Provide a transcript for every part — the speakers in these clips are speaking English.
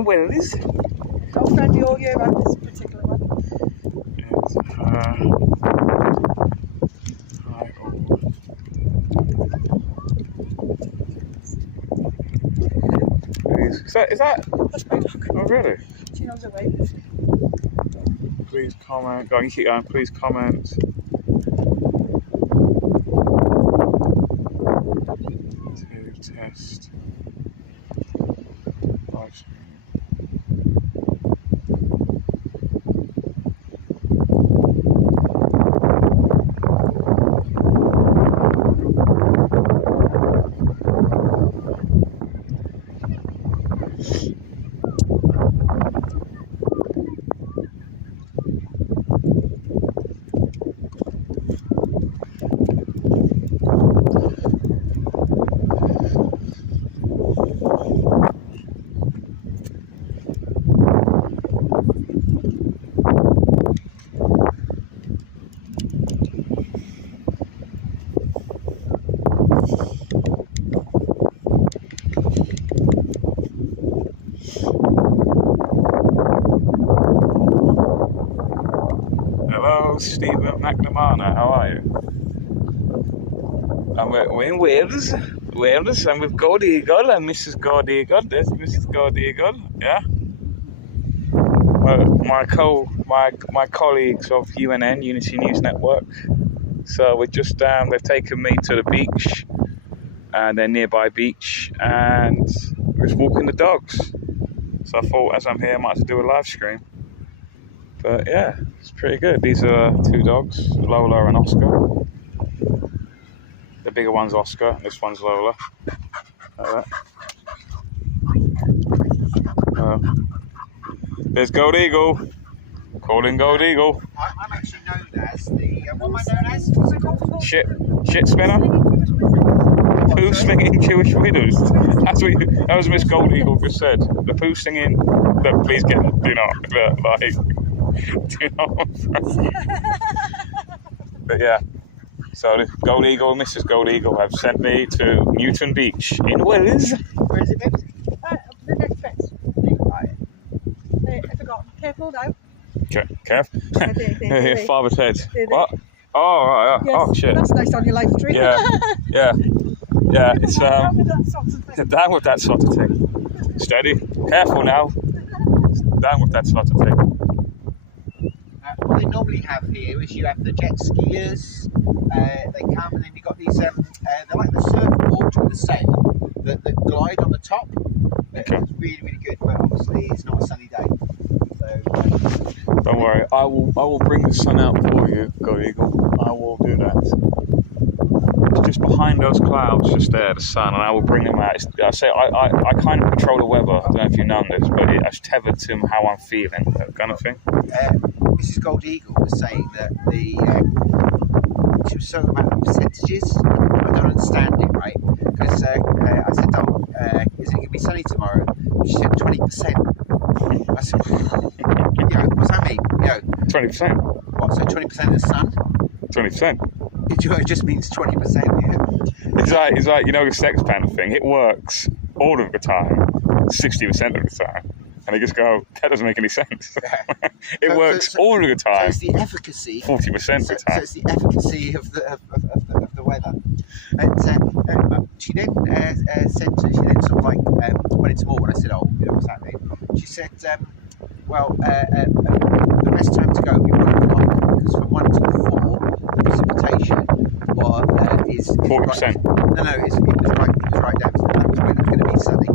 in Wales. Dog friendly all year round, this particular one. It's hi all. Is that? That's my dog. Oh really? She knows her way. Please comment. Go on, you keep going. Please comment. To test. Live stream. Hello, Stephen McNamara, how are you? And we're in Wales, and with Gold Eagle and Mrs. Gold Eagle. There's Mrs. Gold Eagle, yeah. My colleagues of UNN, Unity News Network. So we're just they've taken me to the beach, and their nearby beach, and we're just walking the dogs. So I thought, as I'm here, I might have to do a live stream. But yeah, it's pretty good. These are two dogs, Lola and Oscar. The bigger one's Oscar, and this one's Lola. Like that. There's Gold Eagle. Calling Gold Eagle. I'm actually known as the, what am I known as? What's it called? Shit spinner. Poo slinging Jewish widows. That was Miss Gold Eagle just said. The poo slinging. Look, please do not. But yeah, so the Gold Eagle and Mrs. Gold Eagle have sent me to Newton Beach in Wales. Where is it, Bibbs? The next bit. I forgot. Careful now. Careful. There. Father's head. There. What? Oh, right. Yes, Oh, shit. that's nice on your life tree. Yeah. It's Down with that sort of thing. down with that sort of thing. Steady. Careful now. Down with that sort of thing. What they normally have here is you have the jet skiers. They come and then you've got these. They're like the surfboard with the sail that glide on the top. Okay. It's really, really good, but obviously it's not a sunny day. So Don't worry. I will bring the sun out for you, Gold Eagle. I will do that. It's just behind those clouds, just there, the sun, and I will bring them out. I kind of control the weather. I don't know if you know this, but it's tethered to how I'm feeling, that kind of thing. Mrs. Gold Eagle was saying that she was talking about the percentages. I don't understand it, right? Because I said, is it going to be sunny tomorrow? She said 20%. I said, what's that mean? 20%. What, so 20% of the sun? 20%. It just means 20%, yeah. It's like the Sex Panther thing. It works all of the time, 60% of the time. And they just go, that doesn't make any sense. It works all of the time. So it's the efficacy. 40% of the time. So it's the efficacy of the weather. And she then said, she then sort of like went into more when I said, what's that mean? She said, the best time to go would be 1 o'clock, because from 1 to 4, the precipitation is 40%. Right, no, it was right down to that was when it was going to be sunny.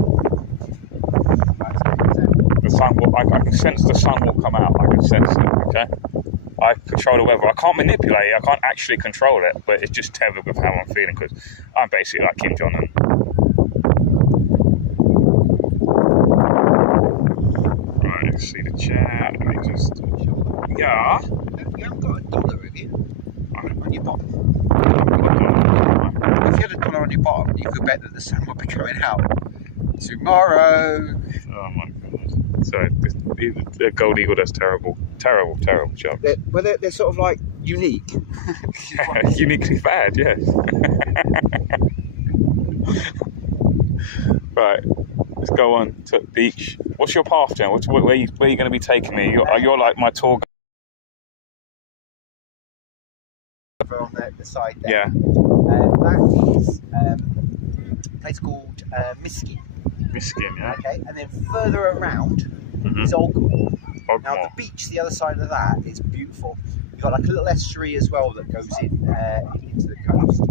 The sun will, I can sense the sun will come out. I can sense it, okay? I control the weather. I can't manipulate it. I can't actually control it, but it's just tethered with how I'm feeling, because I'm basically like Kim Jong-un. Right, let's see the chat. Let me just... Yeah? You haven't got $1, have you? On your bottom. If you had $1 on your bottom, you could bet that the sun would be coming out tomorrow. Oh my god. Sorry, the Gold Eagle does terrible jobs. They're sort of like unique. Uniquely bad, yes. Right, let's go on to the beach. What's your path, Jen? Where are you going to be taking me? You're like my tour guide. Over on the side there. Yeah. That is a place called Miskin. Miskin, yeah. Okay, and then further around is Ogmore. Now the beach, the other side of that, is beautiful. You've got like a little estuary as well that goes in into the coast.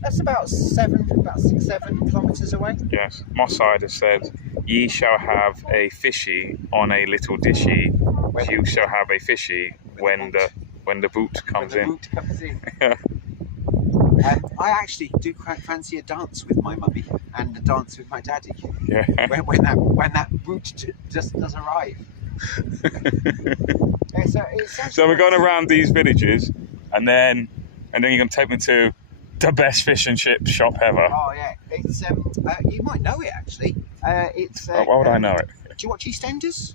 That's about 7 kilometres away. Yes. My side has said, "Ye shall have a fishy on a little dishy. You shall have a fishy when the boot comes in." Boot comes in. I actually do quite fancy a dance with my mummy and a dance with my daddy. Yeah. When that boot just does arrive. So we're going around these villages, and then you're going to take me to the best fish and chip shop ever. Oh yeah, it's you might know it actually. It's. Why would I know it? Do you watch EastEnders?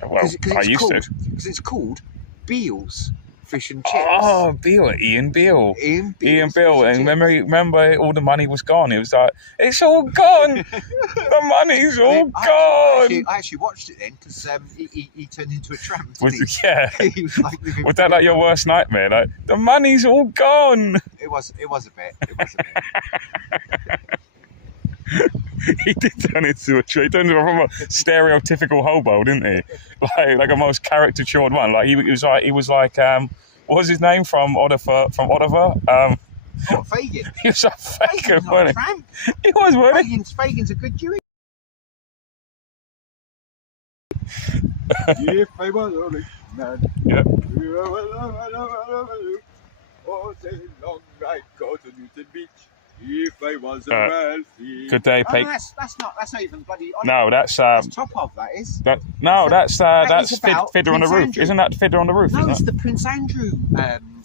Well, I used to. Because it's called Beale's Fish and Chips. Oh, Beale, Ian Beale. Ian Beale. And remember all the money was gone. It was like, it's all gone. The money's all gone. I actually watched it then because he turned into a tramp. Yeah. He was like living. Was that like your worst nightmare? Like, the money's all gone. It was a bit. He did turn into a tree. He turned into a stereotypical hobo, didn't he? Like a most caricatured one. Like he was like what was his name from Oliver? Fagin. He was a Fagin, Fagin's wasn't he? He was, wasn't he? Fagin's a good Jew. If I was only man. Yep. Oh, say long I go to Newton Beach. If I was a wealthy. Good day, Pete. That's not even bloody. No, that's top of that is. That's Fiddler on the Roof. Andrew. Isn't that Fiddler on the Roof? No, it's the Prince Andrew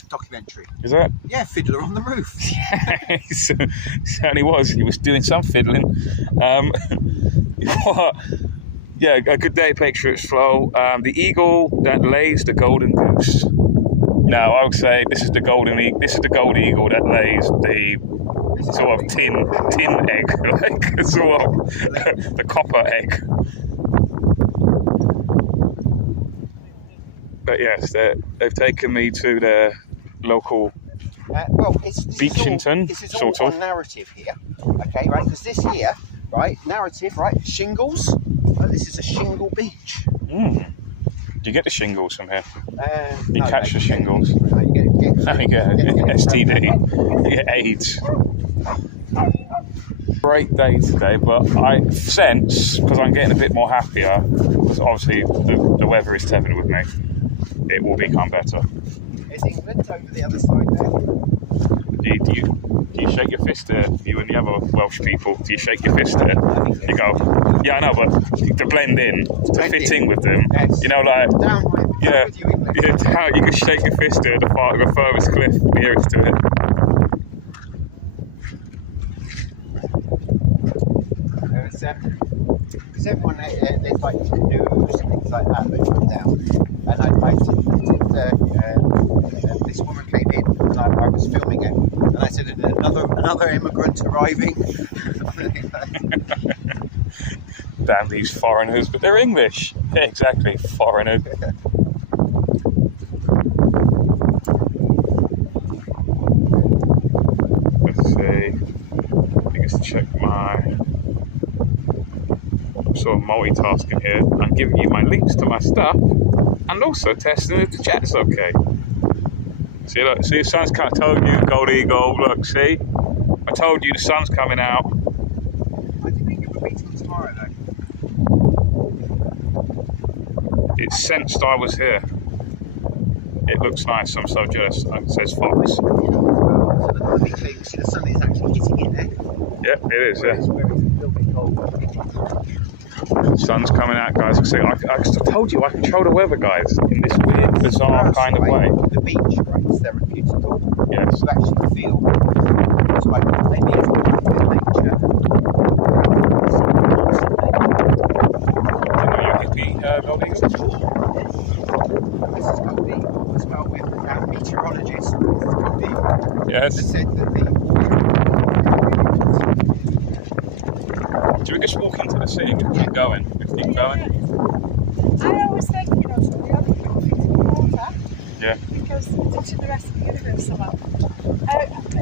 documentary. Is that? Yeah, Fiddler on the Roof. Yeah, he certainly was. He was doing some fiddling. Yeah, a good day, Patriots Flow. The eagle that lays the golden goose. Now, I would say this is the gold eagle that lays the sort of tin egg, like sort of the copper egg. But yes, they've taken me to their local Beechington, this is all on narrative here, okay, right? Because this here, right, narrative, right, shingles. This is a shingle beach. Do you get the shingles from here? You catch the shingles. You get STD. You get AIDS. Great day today, but I sense, because I'm getting a bit more happier, because obviously the weather is tethering with me, it will become better. Is England over the other side there? Do you shake your fist there? You and the other Welsh people, do you shake your fist there? You go, yeah, I know, but to blend in, to fit in with them, yes. You know, like, down with you, how you can shake your fist there, the furthest cliff nearest to it. Because everyone, there's like canoes and things like that come down. And I did, this woman came in and I was filming it. And I said, another immigrant arriving. Damn these foreigners, but they're English. Yeah, exactly, foreigners. Let's see. I think it's check my. Sort of multitasking here. I'm giving you my links to my stuff and also testing if the chat's okay. See, look, see, the sun's coming. I told you, Gold Eagle. Look, see, I told you the sun's coming out. I didn't think it would be till tomorrow though. It sensed I was here. It looks nice. I'm so jealous. It says Fox. So the big thing, see the sun is actually hitting it there. Yep, it is. Yeah. Where it's a little bit cold. Sun's coming out, guys. I told you I control the weather, guys, in this weird, bizarre kind of way. The beach, right, is therapeutical. Yes. You actually feel. So maybe it's all a bit of nature. Do you know you're hippie, Gold Eagle? This is Gold Eagle as well with our meteorologist. Gold Eagle. Yes. They said that Should we just walk into the sea and keep going? going. I always think, you know, the other people fit in water. Yeah. Because it's touching the rest of the universe somehow.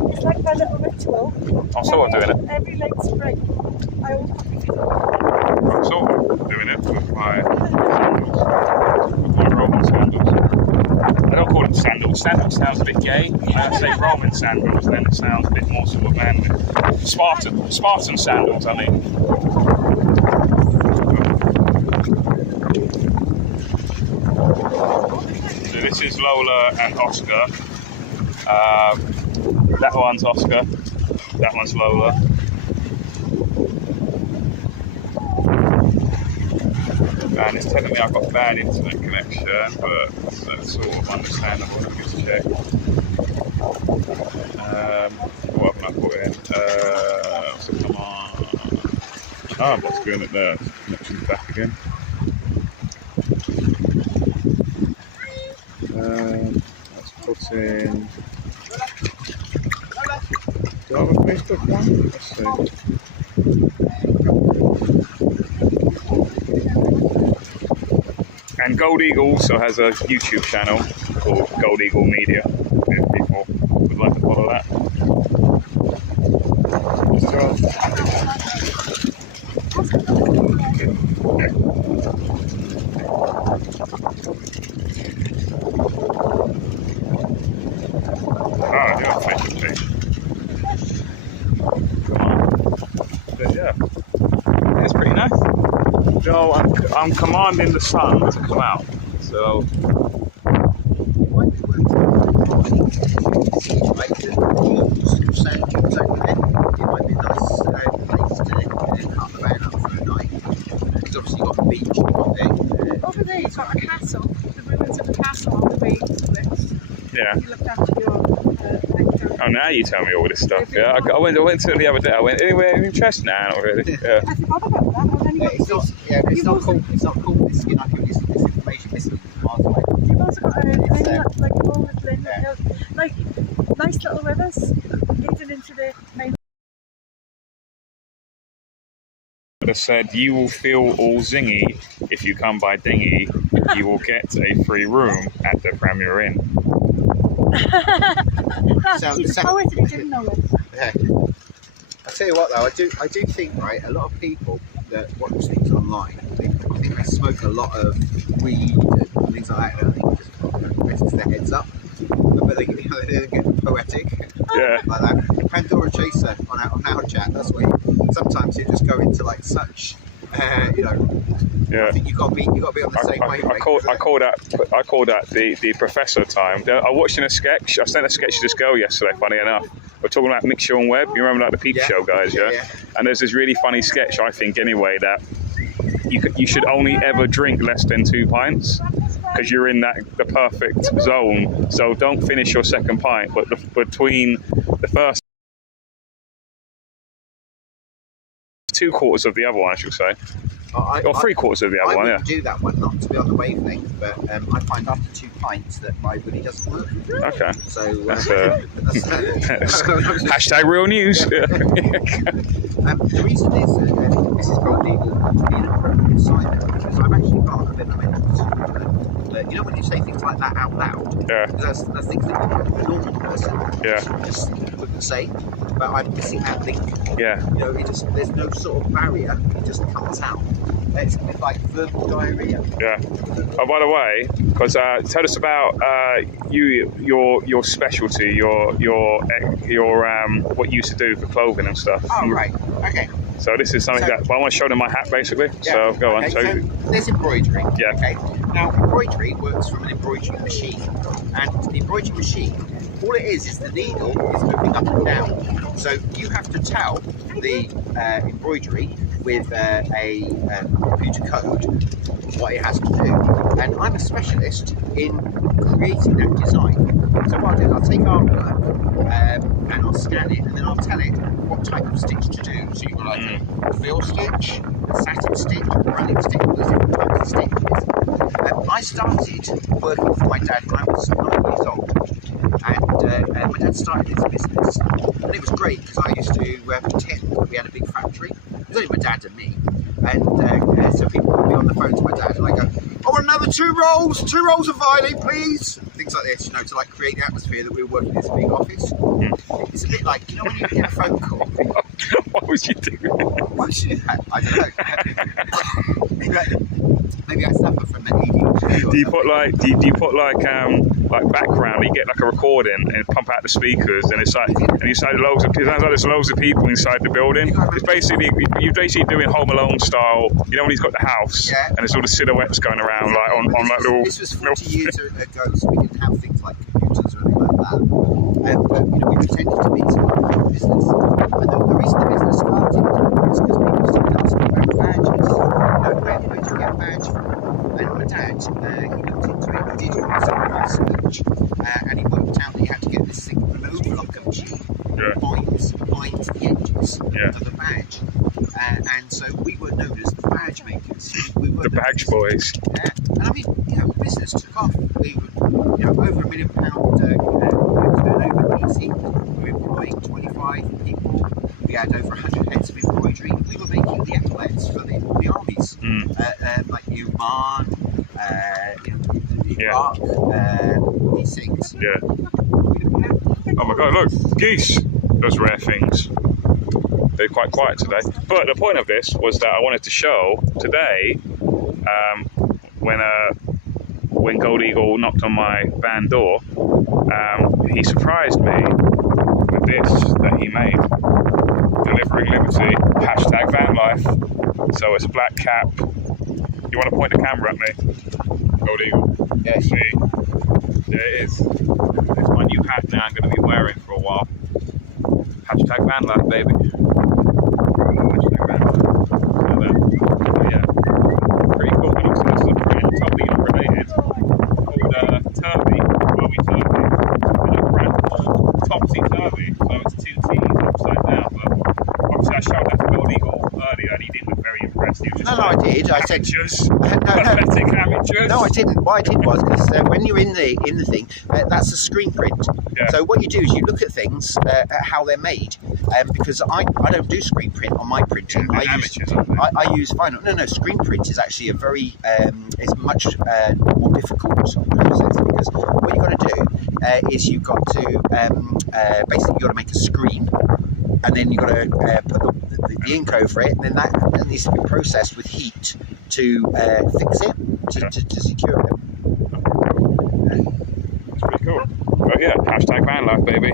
It's like my little ritual. I'm sort of doing it. Every late spring, I always put my feet in water. I'm sort of doing it with my Roman sandals. I don't call them sandals. Sandals sounds a bit gay. When I say Roman sandals, then it sounds a bit more sort of manly. Spartan sandals, I mean. So this is Lola and Oscar. That one's Oscar. That one's Lola. And it's telling me I've got bad internet connection, but that's sort of understandable. Let me just check. What have I put in? So come on. What's doing it there? Connection's back again. Let's put in. Do I have a Facebook one? Let's see. And Gold Eagle also has a YouTube channel called Gold Eagle Media, if people would like to follow that. Yeah, Facebook page. Come on. But yeah, it's pretty nice. So I'm commanding the sun to come out. So Over there, you've got a castle, the ruins of a castle on the way to it. yeah. You looked after your Oh, now you tell me all this stuff. Yeah, I went to it the other day. I went anywhere interesting now, not really. Yeah. I forgot about that. And then you It's not. Yeah, it's not cool. It's not cool. This, you know, this information missing miles away. You've also got like a whole like nice little rivers leading into the main. They said you will feel all zingy if you come by dinghy. You will get a free room at the Premier Inn. He's a poet and he didn't know it. Yeah. I tell you what, though, I do think, right, a lot of people that watch things online, I think they smoke a lot of weed and things like that, and I think just messes their heads up. But they get poetic, Yeah. like that. Pandora Chaser on our chat, that's where sometimes you just go into like such, you know. Yeah. I think you got to be on the same wavelength. I call that the professor time. I watched in a sketch. I sent a sketch to this girl yesterday. Funny enough, we're talking about Mixture and Web. You remember like the Peep Show guys, yeah? And there's this really funny sketch, I think, anyway, that you should only ever drink less than 2 pints because you're in the perfect zone. So don't finish your second pint, but between the first 2/4 of the other one, I should say. Or 3/4 of the other one, yeah. I would do that one, not to be on the wavelength, but I find after 2 pints that my body doesn't work. Okay. So that's hashtag real news. The reason is this is Gold Eagle being appropriate silent because I've actually got a bit of it. You know when you say things like that out loud? Yeah. That's things that a normal person Yeah. just wouldn't say. But I'm missing that link. Yeah. You know, there's no sort of barrier. It just comes out. It's a bit like verbal diarrhea. Yeah. Oh, by the way, because tell us about your specialty, your what you used to do for clothing and stuff. Oh right. Okay. So this is something that I want to show them my hat basically. Yeah. So go on. Okay, So there's embroidery. Yeah. Okay. Now embroidery works from an embroidery machine, and the embroidery machine, all it is the needle is moving up and down. So you have to tell the embroidery with a computer code what it has to do. And I'm a specialist in creating that design. So what I'll do, I'll take artwork and I'll scan it, and then I'll tell it what type of stitch to do. So you've got like a frill stitch, a satin stitch, a running stitch, all those different types of stitches. I started working for my dad when I was 9 years old. And my dad started his business, and it was great because I used to pretend that we had a big factory. It was only my dad and me, and so people would be on the phone to my dad, and I go, "I want another 2 rolls of violin, please." Things like this, to like create the atmosphere that we were working in this big office. It's a bit like, when you get a phone call. What was you doing? Why would you do that? I don't know. Maybe I suffer from the ADHD. Do you put like background? You get like a recording and pump out the speakers, and it's like, and you say loads of, it sounds like there's loads of people inside the building. It's basically, you're basically doing Home Alone style. When he's got the house, and there's all the silhouettes going around like on like little. This was 40 years ago, so we didn't have things like computers or anything like that. But we pretended to be some kind of business. And the reason the business started is because people started asking about badges. Where do you get a badge from? And my dad, he looked into it, he did some research, and he worked out that you had to get this thing from an overlocker machine, binds the edges of the badge. And so we were known as the badge makers. We were the badge boys. Yeah, and I mean, business took off. We were, over £1 million turnover easy. We were employing 25 people. We had over 100 heads of embroidery. We were making the epaulets for the armies, like Oman, Iraq, these things. Yeah. Oh my God! Look, geese. Those rare things. They're quite quiet today. But the point of this was that I wanted to show today when Gold Eagle knocked on my van door, he surprised me with this that he made. Delivering Liberty, #vanlife. So it's a black cap. You want to point the camera at me? Gold Eagle. Yeah. See? There it is. It's my new hat now I'm going to be wearing for a while. #vanlife, baby. Yeah, pretty cool. And also there's a friend, totally unrelated, called Turvy, Chloe Turvy, and a brand called Topsy Turvy. So it's 2 T's upside down. But obviously I showed that to Gold Eagle earlier, and he didn't look very impressed. He was just I did. I said pathetic amateurs. No, I didn't. What I did was, because when you're in the thing, that's a screen print. Yeah. So what you do is you look at things at how they're made, because I don't do screen print on my printing. I use vinyl. No, screen print is actually a very is much more difficult process, because what you've got to do is you've got to basically you've got to make a screen, and then you've got to put the ink over it, and then that needs to be processed with heat to fix it, to secure it. It's pretty cool. But yeah, #vanlife, baby.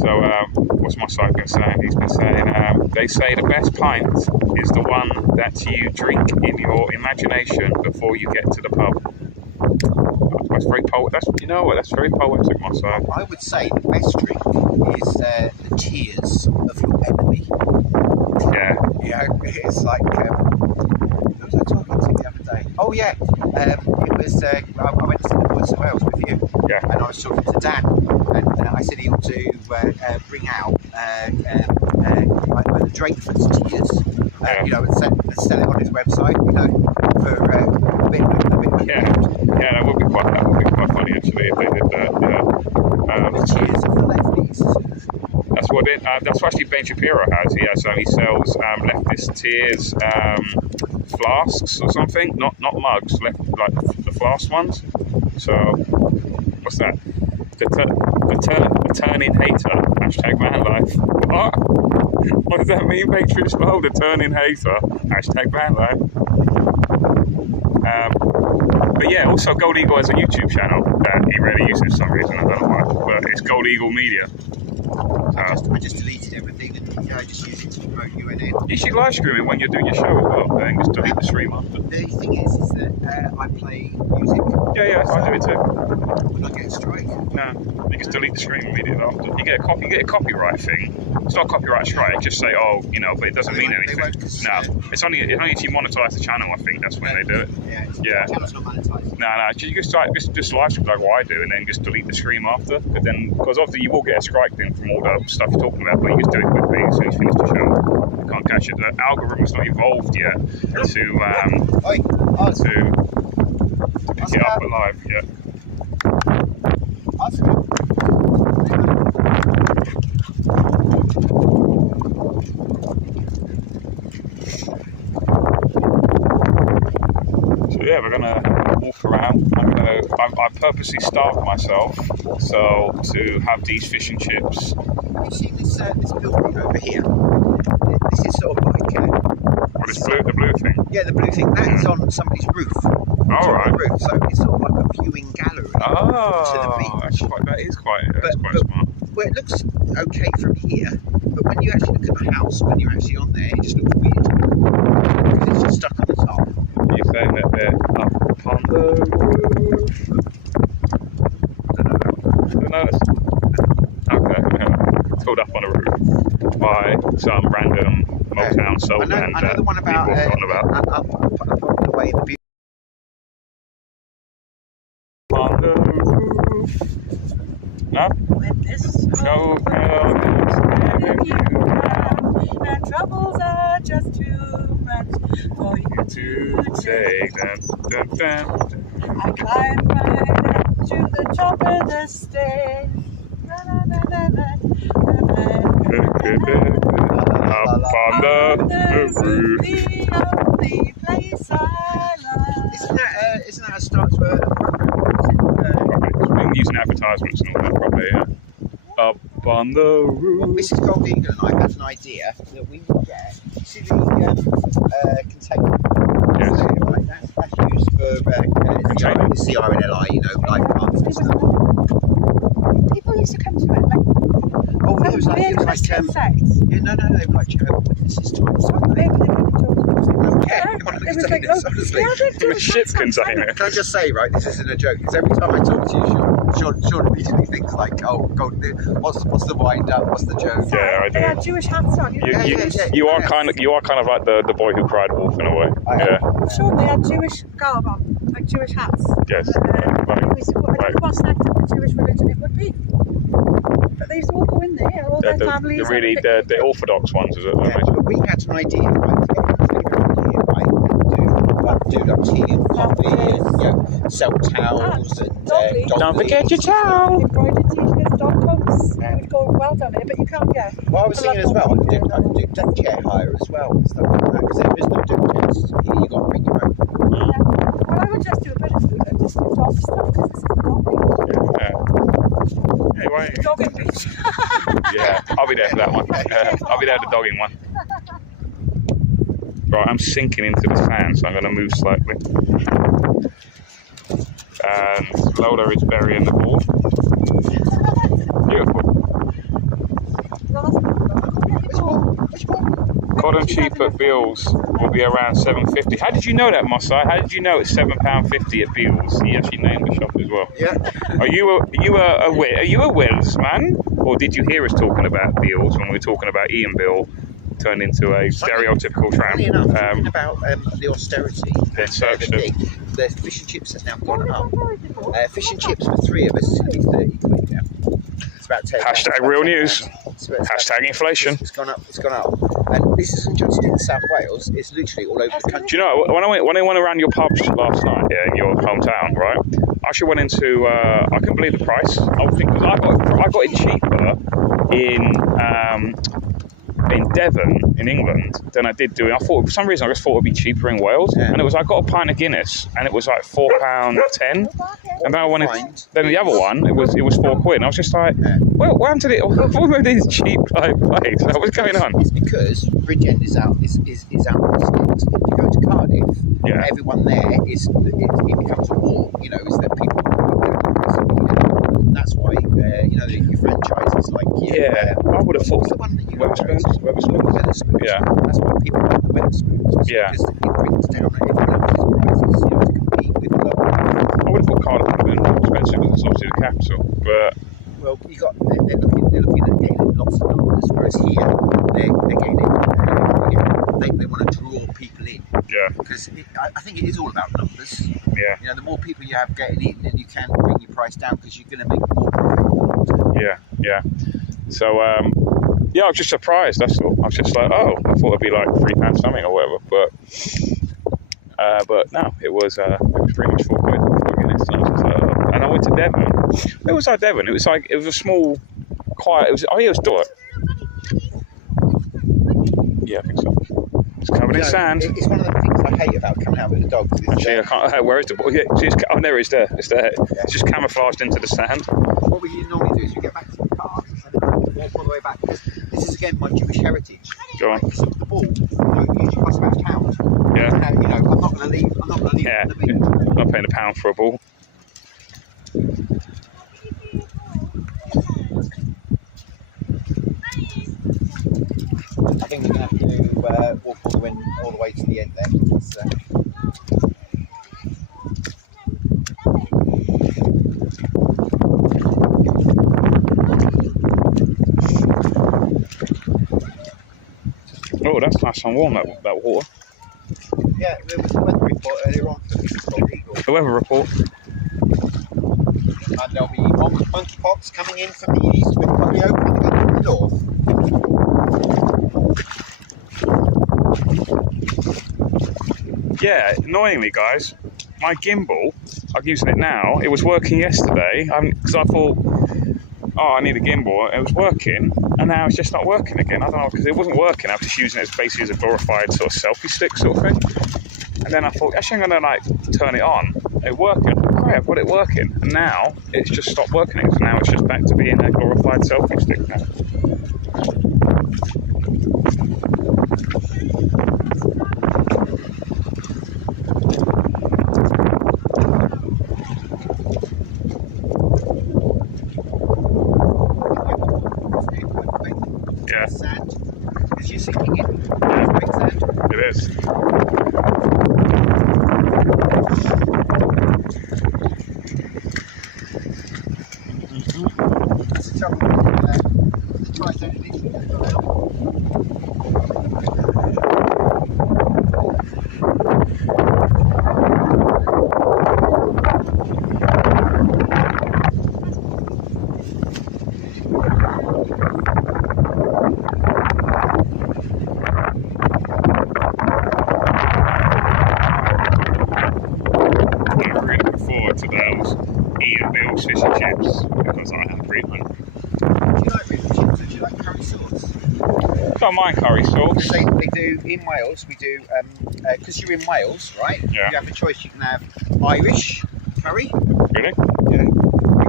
So what's my site been saying? He's been saying, they say the best pint is the one that you drink in your imagination before you get to the pub. That's very poetic. That's very poetic, my side. I would say the best drink is the tears of your enemy. Yeah. It's like, who was I talking to the other day? Oh yeah, it was, I went to the Voice of Wales with you, and I was talking to Dan, and I said he ought to bring out like the Drakeford's tears, and sell it on his website, for a bit of Yeah, that would be quite funny actually if they did that. the tears of the lefties. That's what actually Ben Shapiro has. He sells leftist tears flasks or something, not mugs, like the flask ones. So what's that? The turning hater, #vanlife. What does that mean, Patriot Slow? The turning hater, #vanlife. But yeah, also Gold Eagle has a YouTube channel that he rarely uses for some reason, I don't know why, but it's Gold Eagle Media. I just deleted everything, and I just use it to promote UNN. You should live stream it when you're doing your show as well, and just delete the stream after. The thing is that I play music. Yeah, I do it too. Would I get a strike? No, you just delete the stream immediately after. You get a copyright thing. It's not a copyright strike. Just say, but it doesn't mean anything. No, it's only if you monetize the channel. I think that's when they do it. Yeah. The channel's not monetized. No, you just live stream like what I do, and then just delete the stream after. Because obviously you will get a strike then from all the stuff you're talking about, but you just do it quickly as soon as you finish the show. You can't catch it. The algorithm's not evolved yet to pick it up alive yet. yeah, we're gonna walk around. I purposely starved myself to have these fish and chips. Have you seen this building over here? This is sort of like The blue thing. yeah, the blue thing. That is on somebody's roof. All right. The roof, so it's sort of like a viewing gallery to the beach. That is quite smart. Well, it looks okay from here, but when you actually look at the house, when you're actually on there, it just looks weird because it's just stuck on the top. You're saying that they're up on the roof. I don't know. Okay. Pulled up on a roof by some random Motown soul band I know the one about up on the way in the view. on the roof. No? When this No, and troubles are just too much for you to take them. Dun, dun. I climb right up to the top of the stairs. Na, na, na, na, na, na, Up on the roof. The only place I love. Isn't that a start to a program? Been using advertisements and all that, probably, yeah. Up on the roof. Mrs. Gold Eagle and I had an idea that we would get. You see the container? Yes. Right, that's used for it's the RNLI, you know, life plants and stuff. People used to come to it like Oh, it was like sex. yeah, no, they were like witnesses to it. Yeah, one of the containers, honestly. A ship container. Can I just say, right, this isn't a joke, because every time I talk to you, Sean immediately thinks like, oh, God, what's the wind up, what's the joke? Yeah, I They had do. Jewish hats on. You are kind of like the boy who cried wolf in a way. Yeah. I'm sure they had Jewish garb on, like Jewish hats. Yes. I don't know what sect of the Jewish religion it would be. But they used to all go in there, all their families. The orthodox ones, is it? Yeah, but we had an idea, right, to get here, right, and do like tea and coffee and sell towels and dog Don't forget your towel. Embroidered t-shirts, dog coats. It would go well down here, but you can't get. Well, I was thinking as well, I could do deck chair hire as well and stuff like that, because there is no deck chairs here, you got to bring your own. Yeah. Well, I would just do a bit of food and just do dog stuff because this is the dog beach. Anyway. Dogging beach. Yeah, I'll be there for that one. I'll be there for the dogging one. Right, I'm sinking into the sand, so I'm going to move slightly. And Lola is burying the ball. Beautiful. Cod cheap at Beals will be around £7.50. How did you know that, Mossai? How did you know it's £7.50 at Beals? He actually named the shop as well. Yeah. Are you a Wales man, or did you hear us talking about Beals when we were talking about Ian Bill turned into a stereotypical tramp? Funny enough, talking about the austerity, Then searched it. the fish and chips have now gone up. Fish and chips for three of us is going to be 30 quid now. It's about 10. Hashtag real news. Hashtag inflation. It's gone up. And this isn't just in South Wales, it's literally all over the country. Do you know, when I went around your pubs last night in your hometown, right, I actually went into, I couldn't believe the price. I was thinking, because I got it cheaper in Devon, in England, than I did doing. I thought, for some reason, I just thought it would be cheaper in Wales. Yeah. And it was, I got a pint of Guinness, and it was like £4.10. And then I wanted, then the other one, it was £4. And I was just like, well, what happened to it? What were these cheap like place? Like, what's going on? It's because Bridgend is out of the sticks. If you go to Cardiff, everyone there it becomes a war. You know, is that people. That's why your franchises like I would have thought the one that you Wetherspoons. Wetherspoons. Yeah. That's why people like the Wetherspoons. Yeah. Because it brings down everyone else's prices, to compete with the local. I would have thought Cardiff would have been more expensive because it's obviously the capital. But well, they're looking at getting lots of numbers, whereas here they're getting they want to draw people in. yeah, Because I think it is all about numbers. yeah, You know, the more people you have getting in, then you can bring your price down because you're going to make more profit. yeah. So I was just surprised. That's all. I was just like, oh, I thought it'd be like £3 something or whatever. But no, it was pretty much £4. And I went to Devon. Where was I, Devon? It was a small, quiet. It was Dorset. Yeah, I think so. It's covered in sand. It's one of the things I hate about coming out with the dogs. Actually, I can't. Where is the ball? Yeah, oh, there it is. There. It's there. Yeah. It's just camouflaged into the sand. What we normally do is we get back to the car and then walk all the way back. Because this is again my Jewish heritage. Go on. So the ball, usually costs about £1. Yeah. I'm not going to leave. I'm not going to leave it on the beach. I'm not paying £1 for a ball. I think we're going to have to walk all the way to the end there. Because, oh, that's nice and warm, that water. yeah, there was a weather report earlier on for this Gold Eagle. The weather report. And there'll be monkeypox coming in from the east with probably opening from the north. Yeah, annoyingly, guys, my gimbal, I'm using it now, it was working yesterday, because I thought, oh, I need a gimbal, it was working, and now it's just not working again. I don't know, because it wasn't working, I was just using it as basically as a glorified sort of selfie stick sort of thing. And then I thought, actually I'm going to like turn it on, it working, great, I've got it working, and now it's just stopped working, so now it's just back to being a glorified selfie stick now. Yeah. Sand. Is you sinking in? Big sand. It is. That's the trouble with Titanic. Fish and chips because I have treatment. Do you like fish and chips or do you like curry sauce? I don't mind curry sauce. They do in Wales. We do because you're in Wales, right? Yeah. You have a choice. You can have Irish curry. Really? Yeah. You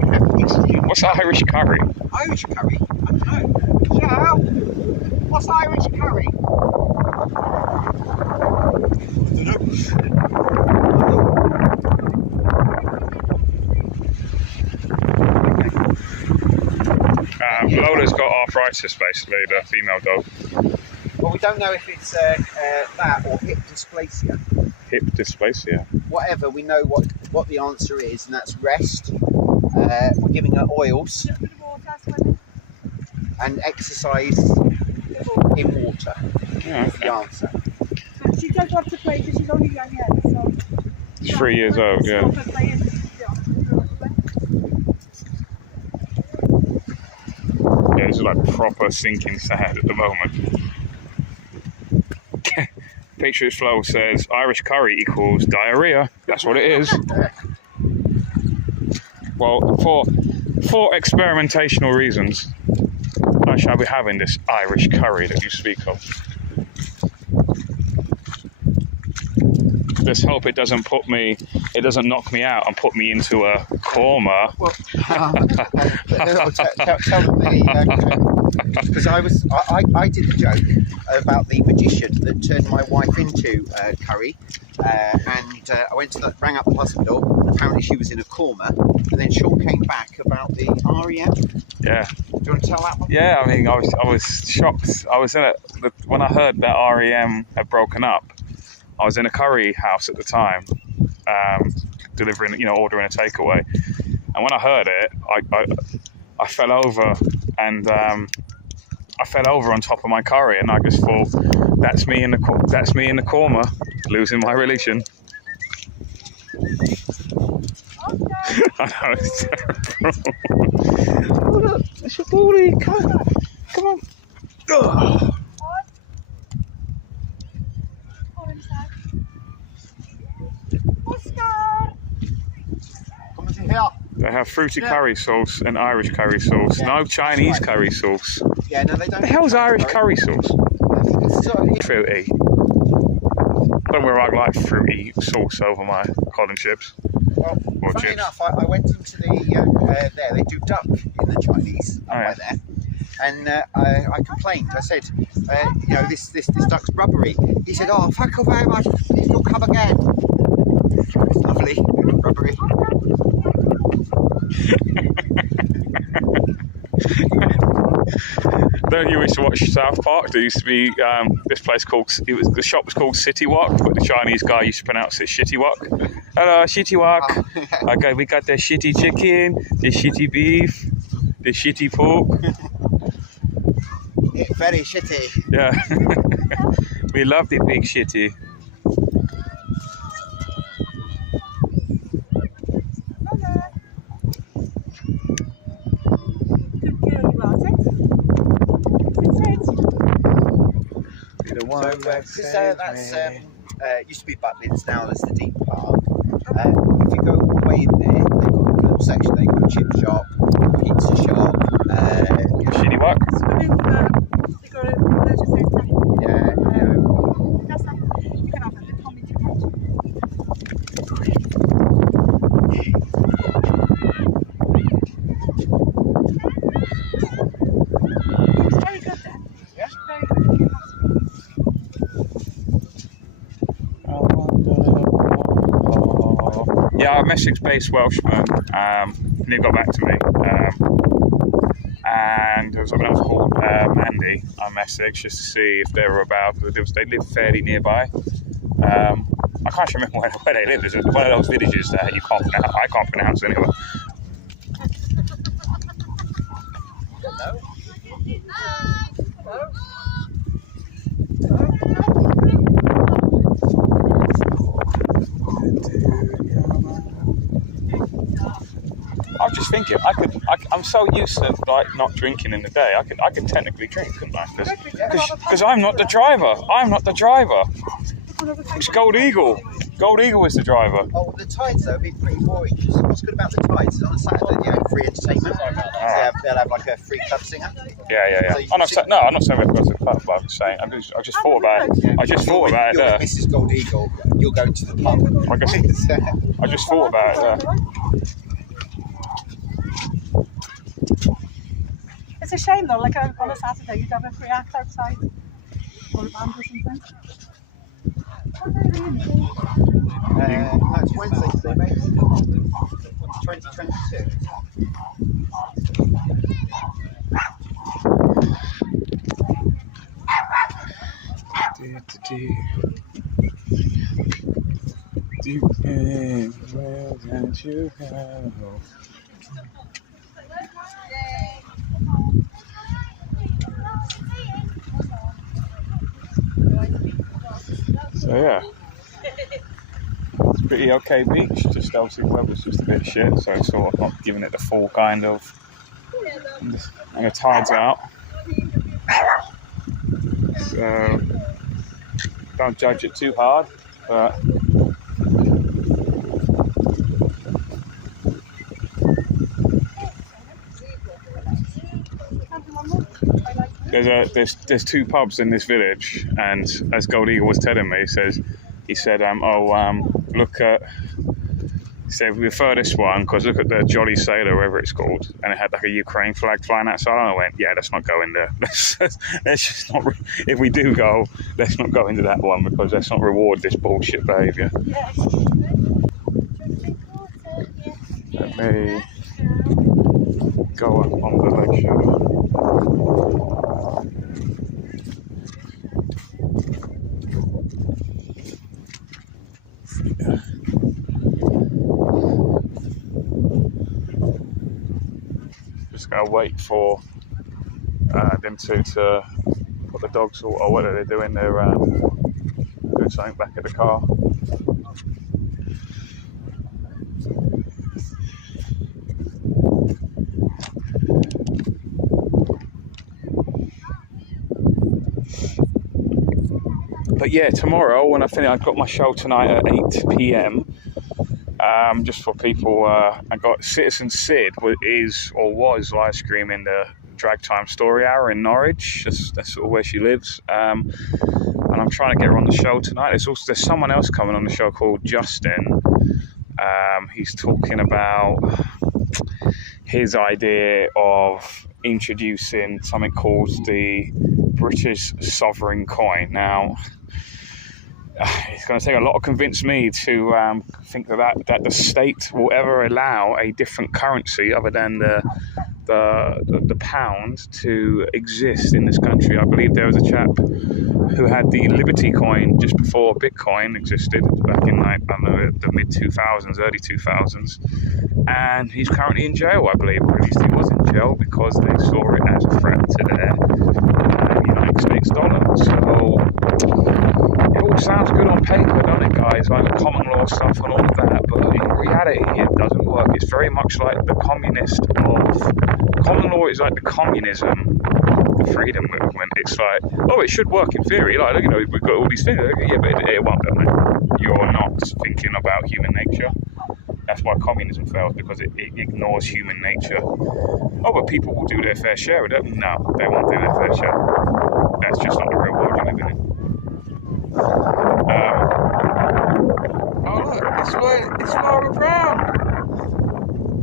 can have Indian. What's Irish curry? Irish curry? I don't know. Yeah. What's Irish curry? I don't know. Lola's got arthritis, basically, the female dog. Well, we don't know if it's that or hip dysplasia. Hip dysplasia. Whatever, we know what the answer is, and that's rest. We're giving her oils and exercise in water. Yeah, That's the answer. She does have to play because she's only young yet, so... She's 3 years old, yeah. Yeah, this is like proper sinking sand at the moment. Patriots Flow says Irish curry equals diarrhea. That's what it is. Well, for experimentational reasons, I shall be having this Irish curry that you speak of. Let's hope it doesn't knock me out and put me into a coma. Well, tell me, because I did the joke about the magician that turned my wife into curry, and I rang up the hospital. Apparently she was in a coma, and then Sean came back about the REM. Yeah. Do you want to tell that one? Yeah, I mean, I was shocked. I was in it when I heard that REM had broken up. I was in a curry house at the time, ordering a takeaway. And when I heard it, I fell over, and I fell over on top of my curry, and I just thought, that's me in the coma, losing my religion. I know, it's terrible. Oh, look, it's your booty. Come on. Ugh. They have fruity curry sauce and Irish curry sauce. No Chinese curry sauce. Yeah, no, they don't. The hell's Irish curry sauce? Fruity. don't wear like fruity sauce over my cod and chips. Well, Or funny chips. enough, I went into the there. They do duck in the Chinese up by there, and I complained. I said, you know, this duck's rubbery. He said, "Oh, thank you very much. Please don't come again." It's lovely, rubbery. Don't you used to watch South Park? There used to be this place called, the shop was called City Walk, but the Chinese guy used to pronounce it Shitty Walk. Hello, Shitty Walk. Oh, yeah. Okay, we got the shitty chicken, the shitty beef, the shitty pork. It's very shitty. Yeah. We love the big shitty. The one that Because saves that's me. used to be Butlins, now there's the Deep Park. If you go all the way in there, they've got a little section. They've got a chip shop, pizza shop. Shitty Walk. Yeah, Yeah, I'm Essex-based Welshman. They got back to me. And there was someone else called Mandy. I'm Essex, just to see if they were about. They live fairly nearby. I can't remember where they live. There's one of those villages that you can't pronounce. I can't pronounce anyway. I'm just thinking, I'm so used to like not drinking in the day. I could technically drink, couldn't I? Because I'm not the driver. I'm not the driver. It's Gold Eagle. Gold Eagle is the driver. Oh, the tides though would be pretty boring. What's good about the tides is on a Saturday they have free entertainment. They'll have like a free club singer. Yeah. So I'm not saying we've got to the pub, but I'm just saying. I just thought about it. I just thought about it You're there. Mrs. Gold Eagle. You're going to the pub. I just thought about it there. It's a shame though, like on a Saturday you'd have a free act outside or a band or something. No, it's Wednesday today, mate. 2022. Where don't you go? So yeah, it's a pretty okay beach. Just obviously the weather's just a bit shit, so it's sort of not giving it the full kind of. And the tide's out, so don't judge it too hard. But there's two pubs in this village, and as Gold Eagle was telling me, he said look at. He said, we prefer this one because look at the Jolly Sailor, whatever it's called, and it had like a Ukraine flag flying outside. And I went, yeah, let's not go in there. Let's just not. If we do go, let's not go into that one because let's not reward this bullshit behaviour. Let me go up on the ledge. Just gonna wait for them two to put the dogs or what are they doing? They're doing something back at the car. But yeah, tomorrow when I finish, I've got my show tonight at 8 p.m. Just for people, I got Citizen Sid was live streaming the Drag Time Story Hour in Norwich. That's sort of where she lives. And and I'm trying to get her on the show tonight. There's someone else coming on the show called Justin. He's talking about his idea of introducing something called the British sovereign coin. Now, it's going to take a lot to convince me to think that the state will ever allow a different currency other than the pound to exist in this country. I believe there was a chap who had the Liberty coin just before Bitcoin existed back in the mid 2000s, early 2000s, and he's currently in jail, I believe, or at least he was in jail because they saw it as a threat to their United States dollar. So it all sounds good on paper, doesn't it, guys? Like the common law stuff and all of that, but in reality, it doesn't work. It's very much like the common law is like the communism, the freedom movement. It's like, oh, it should work in theory. Like, you know, we've got all these things. Yeah, but it won't, doesn't it? You're not thinking about human nature. That's why communism fails, because it ignores human nature. Oh, but people will do their fair share of it. No, they won't do their fair share. That's just not the real world you're living in. Oh look, it's Laura Brown.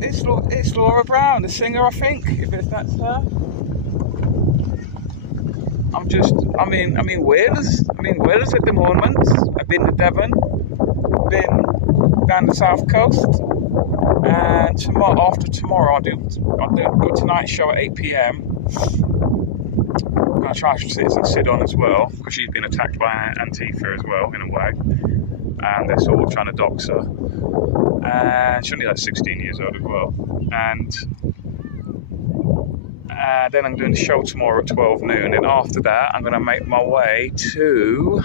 It's Laura Brown, the singer, I think. If that's her. I'm in Wales. Wales at the moment. I've been to Devon. Been down the south coast. And after tomorrow, I'll do tonight's show at 8 p.m. I'm going to try to sit on as well, because she's been attacked by Antifa as well, in a way. And they're sort of trying to dox her. And she's only like 16 years old as well. And then I'm doing the show tomorrow at 12 noon. And after that, I'm going to make my way to...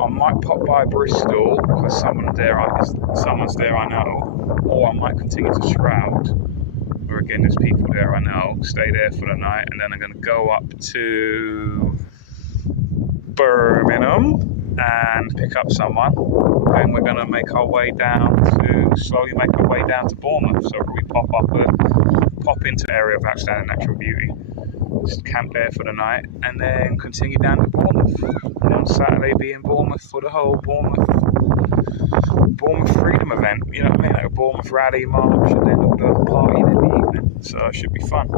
I might pop by Bristol, because someone's there I know. Or I might continue to Shroud, where again there's people there I know. Stay there for the night. And then I'm going to go up to Birmingham and pick up someone. Then we're going to slowly make our way down to Bournemouth. So we pop into the area of outstanding natural beauty, just camp there for the night, and then continue down to Bournemouth. And on Saturday be in Bournemouth for the whole Bournemouth Freedom event. You know what I mean? Like a Bournemouth rally march, and then all the partying in the evening. So it should be fun.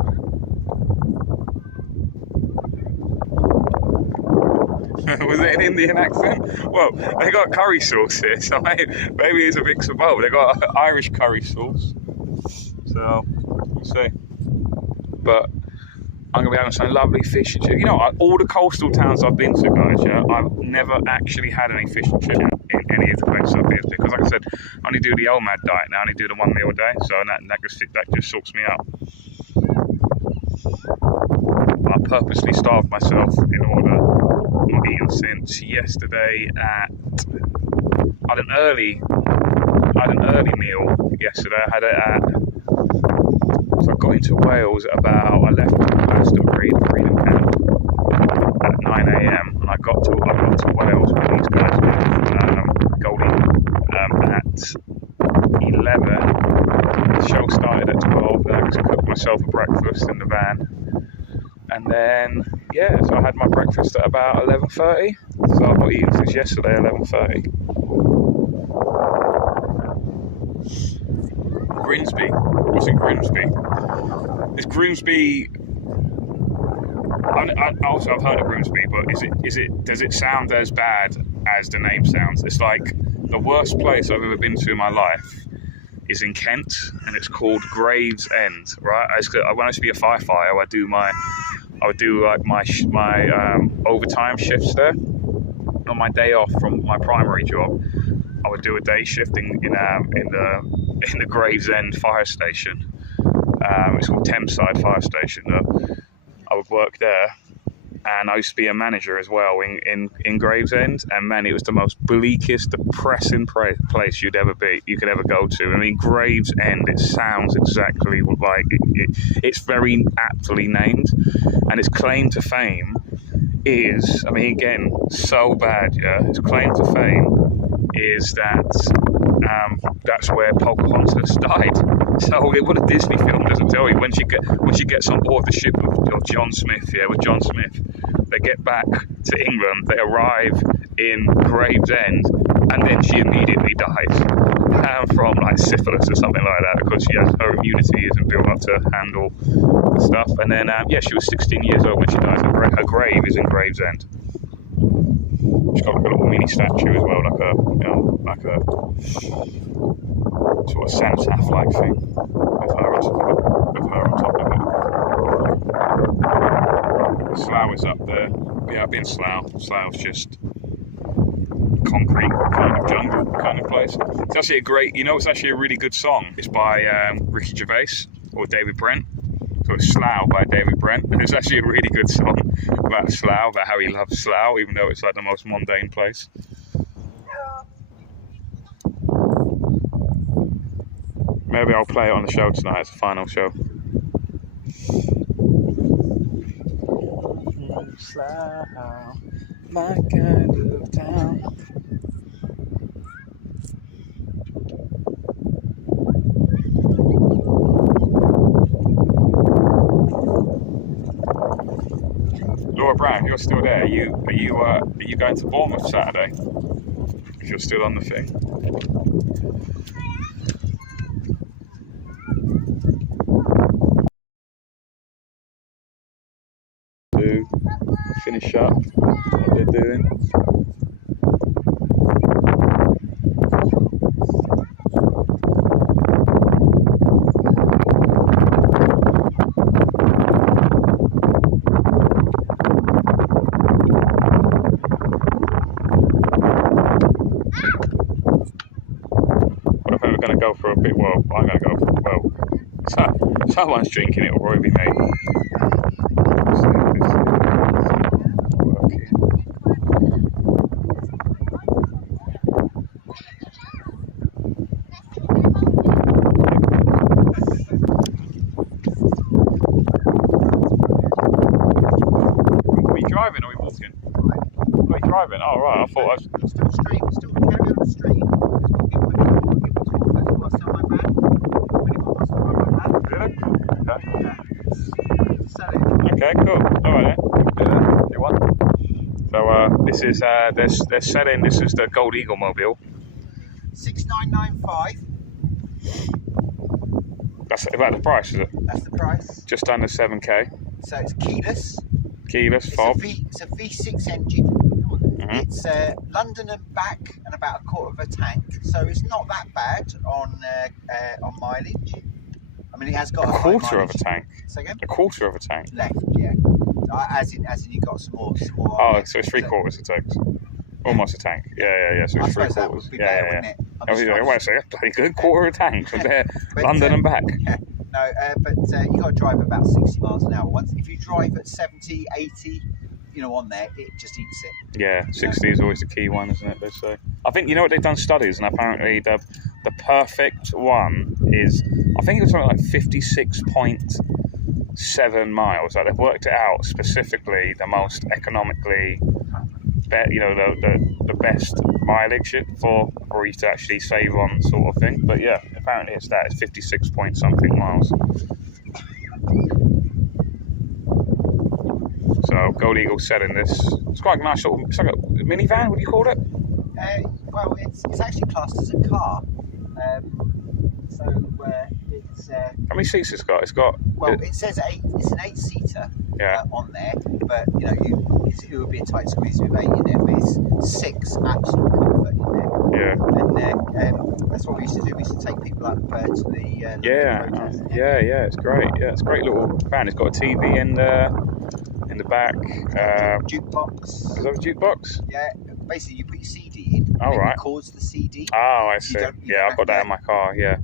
Was it an Indian accent? Well, they got curry sauce here, so maybe it's a mix of both. They got Irish curry sauce, so we'll see. But I'm going to be having some lovely fish and chips. You know, all the coastal towns I've been to, guys, yeah, I've never actually had any fish and chips in any of the places I've been, because, like I said, I only do the OMAD diet now. I only do the 1 meal a day, so that just sorts me out. I purposely starved myself in order not eaten since yesterday I had an early meal yesterday. I had it so I got into Wales I left Glastonbury, the Freedom Camp, at 9 a.m. and I got to Wales with these guys, Goldie, at 11. The show started at 12, and I just cooked myself a breakfast in the van. And then, so I had my breakfast at about 11:30. So I've not eaten since yesterday, 11:30. Grimsby. What's in Grimsby? Is Grimsby... I've heard of Grimsby, but does it sound as bad as the name sounds? It's like the worst place I've ever been to in my life is in Kent, and it's called Gravesend, right? When I used to be a firefighter, I would do like my overtime shifts there. On my day off from my primary job, I would do a day shift in the Gravesend fire station. It's called Thameside Fire Station. I would work there, and I used to be a manager as well in Gravesend. And man, it was the most bleakest, depressing place you could ever go to. I mean, Gravesend, it sounds exactly like it's very aptly named, and its claim to fame is, I mean, again, so bad. Yeah, its claim to fame is that that's where Pocahontas died. So what a Disney film doesn't tell you. When she gets on board the ship of John Smith, with John Smith, they get back to England, they arrive in Gravesend, and then she immediately dies from like syphilis or something like that, because her immunity isn't built up to handle the stuff. And then she was 16 years old when she died. Her grave is in Gravesend. She's got like a little mini statue as well, like a sort of cenotaph-like thing with her on top of it. Slough is up there. Yeah, I've been Slough. Slough's just concrete kind of jungle kind of place. It's actually it's actually a really good song. It's by Ricky Gervais or David Brent. So it's Slough by David Brent. And it's actually a really good song about Slough, about how he loves Slough, even though it's like the most mundane place. Maybe I'll play it on the show tonight as a final show. Slough, my kind of town. Laura Brown, you're still there. Are you going to Bournemouth Saturday? If you're still on the thing. To finish up what they're doing. Go for a bit. Well, I'm going to go for. Well, someone's drinking. It'll probably be me. Are we driving or are we walking? Are we driving? Oh right, I thought I was. Still straight. Still carry on the street. Okay, cool. All right then. You want? So this is they're selling. This is the Gold Eagle mobile. 6995. That's about the price, is it? That's the price. Just under 7k. So it's keyless. Keyless fob. It's a V6 engine. Mm-hmm. It's London and back and about a quarter of a tank. So it's not that bad on mileage. I mean, it has got a quarter of a tank. Say again? A quarter of a tank. Left, yeah. As in, you got some more. Oh, so it's 3/4 it takes. Almost a tank. Yeah. So it's 3/4. That would be better, wouldn't it? Wait a second, bloody good quarter of a tank from there, London and back. Yeah. No, but you got to drive about 60 miles an hour. If you drive at 70, 80, on there, it just eats it. Yeah, 60 is always the key one, isn't it? They say. I think what they've done studies, and apparently the perfect one is, I think it was something like 56.7 miles. Like they've worked it out specifically, the most economically, the best mileage for you to actually save on, sort of thing. But yeah, apparently it's 56 point something miles. So Gold Eagle selling this. It's quite a nice little. It's like a minivan. What do you call it? Well, it's actually classed as a car. It's. How many seats it's got? It says 8. It's an 8-seater. Yeah. On there, but it would be a tight squeeze with 8 in there. But it's 6 absolute comfort in there. Yeah. And that's what we used to do. We used to take people up to the. Yeah. It's great. Yeah, it's a great little van. It's got a TV in the back. Jukebox. Is that a jukebox? Yeah. Basically, you put your CD in. Oh, right. It records the CD. Oh, I see. I've got that in my car. Yeah.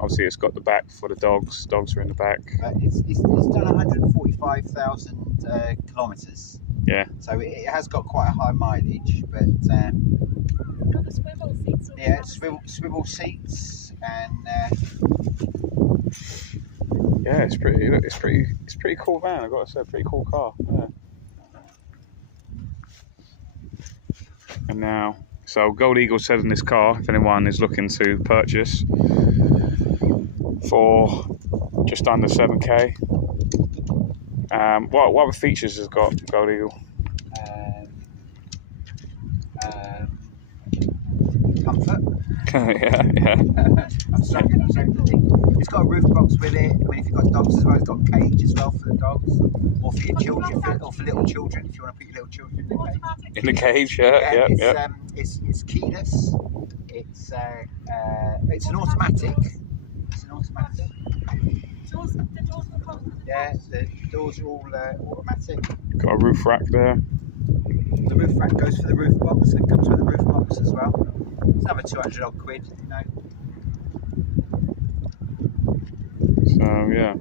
Obviously, it's got the back for the dogs. Dogs are in the back. It's done 145,000 kilometres. Yeah. So it has got quite a high mileage, but got the swivel seats. Yeah, swivel seats and. Yeah, it's pretty cool van. I've got to say, pretty cool car. Yeah. And now, so Gold Eagle said in this car, if anyone is looking to purchase for just under 7k, What other features has got Gold Eagle? Comfort. yeah. I'm struggling to think. It's got a roof box with it. I mean, if you've got dogs as well, it's got a cage as well for the dogs, or for your children, or for little children, if you want to put your little children in the cage. In the cage, yeah. It's keyless. It's an automatic. It's an automatic. Yeah, the doors are all automatic. Got a roof rack there. The roof rack goes for the roof box, and it comes with the roof box as well. It's another 200 odd quid, you know. So yeah.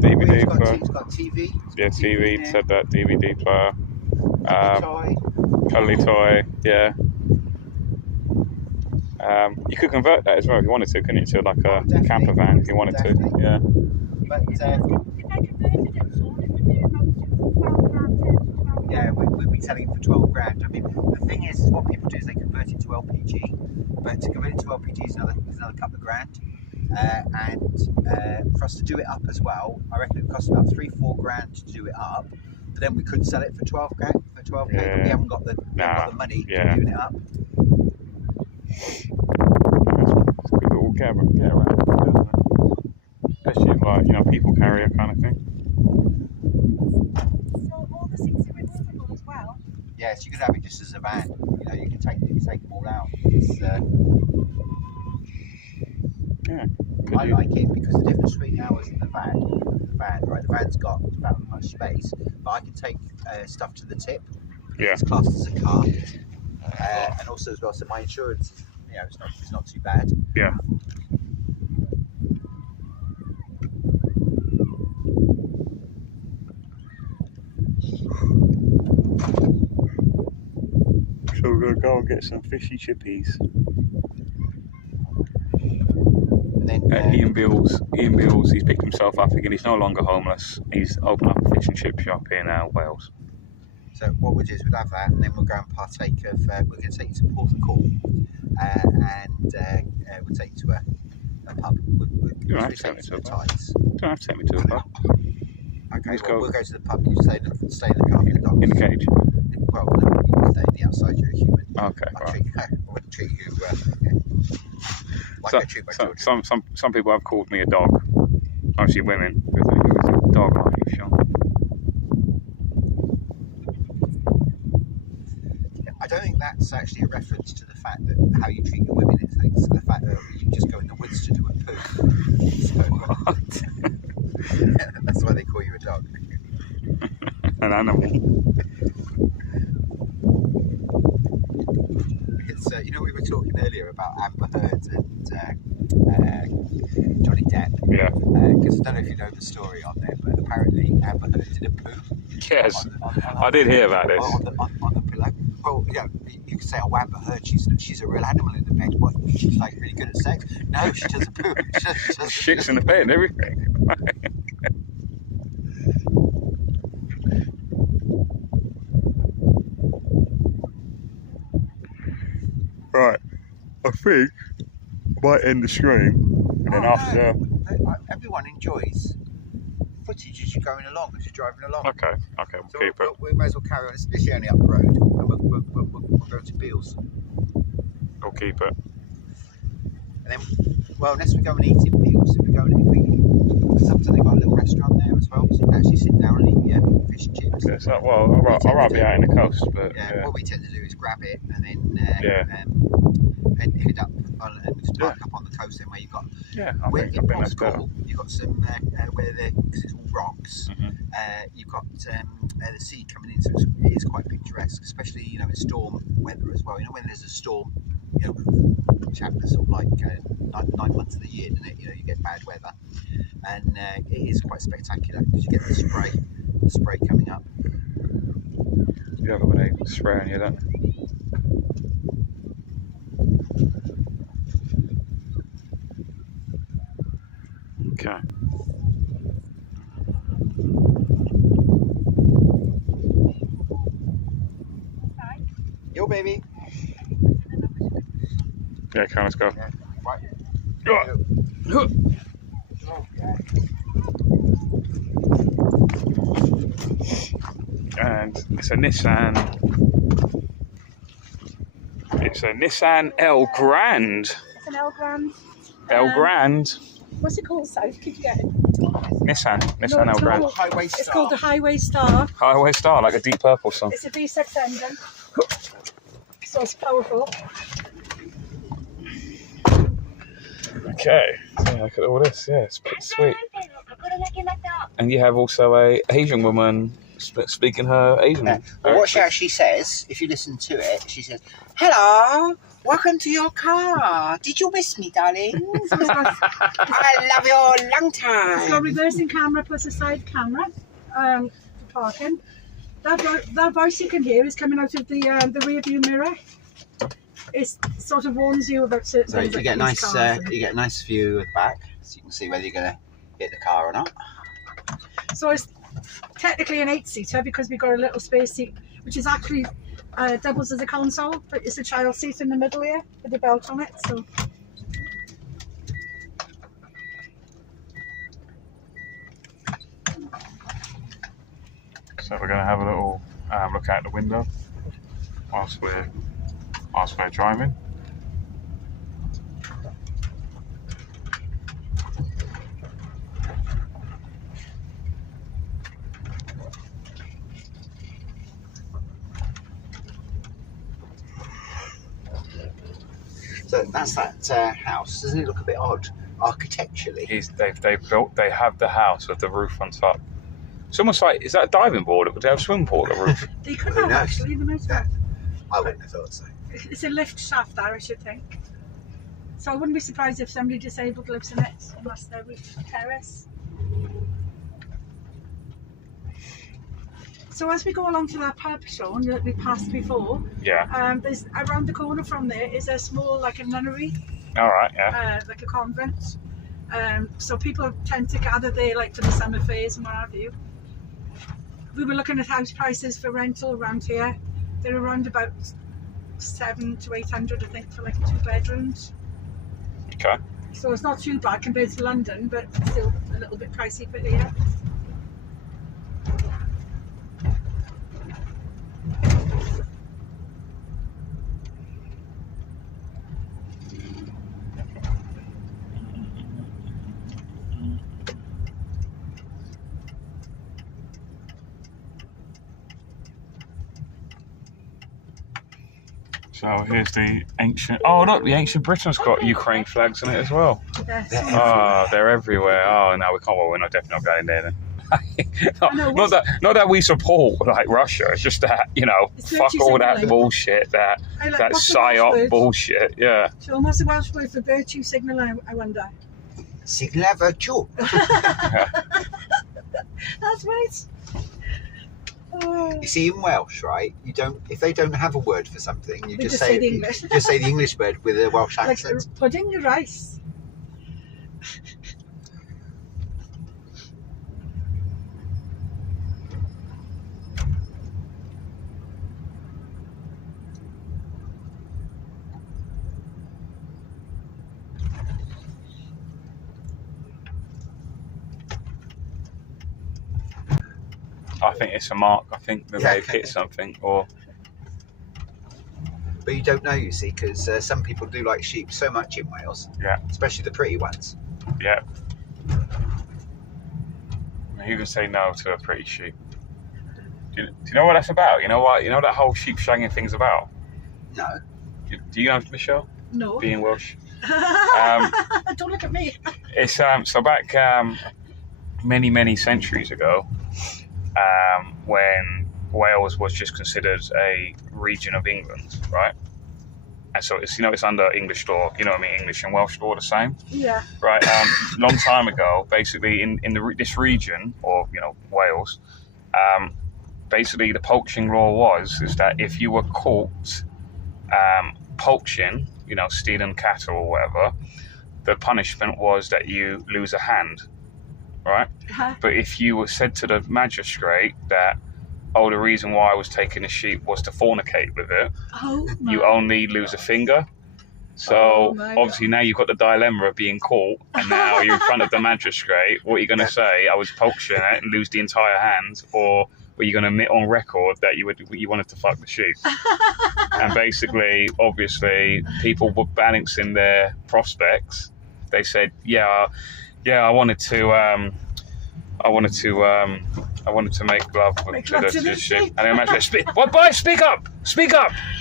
DVD player. It's got TV. Yeah, TV. Said that DVD player. Toy. Cuddly toy. Yeah. You could convert that as well if you wanted to, couldn't you, to like a camper van if you wanted to. Yeah. But yeah, we'd be selling it for 12 grand. I mean, the thing is what people do is they convert it to LPG, but to convert it to LPG is another couple of grand. And for us to do it up as well, I reckon it would cost about 3-4 grand to do it up. But then we could sell it for 12 grand. But we haven't got the money to do it up. It's good little get around, especially like people carrier kind of thing. So all the seats are removable as well. Yes, you could have it just as a van. You can take them all out. It's, yeah. I like it because the difference between ours and the van, right? The van's got about much space, but I can take stuff to the tip. Yeah. It's classed as a car, and also as well. So my insurance, it's not too bad. Yeah. So we're gonna go and get some fishy chippies. And then Ian Beals, he's picked himself up again. He's no longer homeless. He's opened up a fish and chip shop in Wales. So what we'll do is we'll have that, and then we'll go and partake of. We're going to take you to Porthcawl, and we'll take you to a pub. You don't have to take me to a pub. Don't have to take me to a pub. Okay, we'll go to the pub. You stay in the car with the dogs. In the cage. Well, no, you can stay in the outside. You're a human. Okay, I wouldn't treat you like I treat my children. Some people have called me a dog. Mostly women. Because they go, "It's a dog, aren't you, Sean?" I don't think that's actually a reference to the fact that how you treat your women. It's the fact that you just go in the woods to do a poo. So, that's why they call you a dog. An animal. It's we were talking earlier about Amber Heard and Johnny Depp. Yeah. Because I don't know if you know the story on there, but apparently Amber Heard did a poo. Yes, I did hear about this. On the pillow. Well, you could say, "Oh, Amber Heard, she's a real animal in the bed. What? She's like really good at sex." No, she does a poo. She does Shits in the bed and everything. Right, I think I might end the stream, and then after. Everyone enjoys footage as you're going along, as you're driving along. Okay, we'll So keep it. we may as well carry on. It's literally only up the road, and we'll go to Beals. We'll keep it. And then, unless we go and eat in Beals, if we sometimes they've got a little restaurant there as well, so you can actually sit down and eat fish and chips. Yeah, so, I'd rather be out in the coast, but yeah. What we tend to do is grab it and then head up and just park up on the coast then where you've got. Yeah, I think that's better. You've got some where because it's all rocks. You've got the sea coming in, so it is quite picturesque, especially in storm weather as well. When there's a storm, which happens sort of like 9 months of the year, doesn't it? You get bad weather, and it is quite spectacular because you get the spray coming up. You have it when they spray on you, don't you? Okay. Yo, baby. Yeah, come on, let's go. Yeah. Right. Go on. Okay. And it's a Nissan. It's a Nissan L Grand. It's an L Grand. L Grand. What's it called, South? Keep forgetting. Nissan No, L it's Grand. not. Highway It's Star. called the Highway Star. Highway Star, like a Deep Purple song. It's a V6 engine. So it's powerful. Okay, so look at all this. Yeah, it's pretty sweet. And you have also a Asian woman speaking her Asian. Yeah. But what she says, if you listen to it, she says, "Hello, welcome to your car. Did you miss me, darling? I love you a long It's got a time." reversing camera plus a side camera for parking. That voice you can hear is coming out of the rear view mirror. It sort of warns you about certain So things. you like get police cars and- you get a nice view of the back, so you can see whether you're going to hit the car or not. So it's technically an 8-seater because we've got a little space seat, which is actually doubles as a console, but it's a child seat in the middle here with the belt on it. So So we're going to have a little look out the window whilst we're driving. So that's that house. Doesn't it look a bit odd architecturally? They have the house with the roof on top. It's almost like, is that a diving board or would they have a swimming pool on the roof? they could Who have knows? actually the most. Yeah. I wouldn't have thought so. It's a lift shaft there, I should think. So I wouldn't be surprised if somebody disabled lives in it, unless they're roof terrace. So as we go along to that pub, Sean, that we passed before, Yeah. there's around the corner from there is a small, like a nunnery, All right, yeah. like a convent. So people tend to gather there, like for the summer fairs and what have you. We were looking at house prices for rental around here. They're around about 700 to 800, I think, for like 2 bedrooms. Okay. So it's not too bad compared to London, but still a little bit pricey for here. So here's the ancient. Oh look, the ancient Britain's got Ukraine flags on it as well. Yeah, Yeah. so Oh, they're everywhere. Oh no, we can't. Well, we're not definitely not going there then. know, not that we support like Russia. It's just that It's fuck virtue all that signalling. bullshit. That what's the Welsh psyop word? bullshit. Yeah. Sean, what's the Welsh word for virtue signal, I wonder? Sigla virtue. That's right. Oh. You see, in Welsh, right? You don't. If they don't have a word for something, you They just just say the you English. just say the English word with a Welsh Like accent. pudding your rice. I think it's a mark. I think that Yeah, they've okay. hit something, or But you don't know, you see, because some people do like sheep so much in Wales. Yeah. Especially the pretty ones. yeah. Who can say no to a pretty sheep? Do you know what that's about? You know what? You know that whole sheep shagging thing's about? No. Do you know, Michelle? No. Being Welsh. Don't look at me. It's so back many centuries ago, when Wales was just considered a region of England, right? And so it's it's under English law. You know what I mean? English and Welsh law are the same, Yeah. right? Long time ago, basically in this region, or Wales, basically the poaching law is that if you were caught poaching, stealing cattle or whatever, the punishment was that you lose a hand, right? Uh-huh. But if you were said to the magistrate that, the reason why I was taking a sheep was to fornicate with it, Oh, you only lose a finger. So my obviously now you've got the dilemma of being caught, and now you're in front of the magistrate. What are you going to say? I was poaching it and lose the entire hand, or were you going to admit on record that you wanted to fuck the sheep? And basically, obviously, people were balancing their prospects. They said, yeah, I wanted to make love to the sheep. And the magistrate, what boy? Speak up!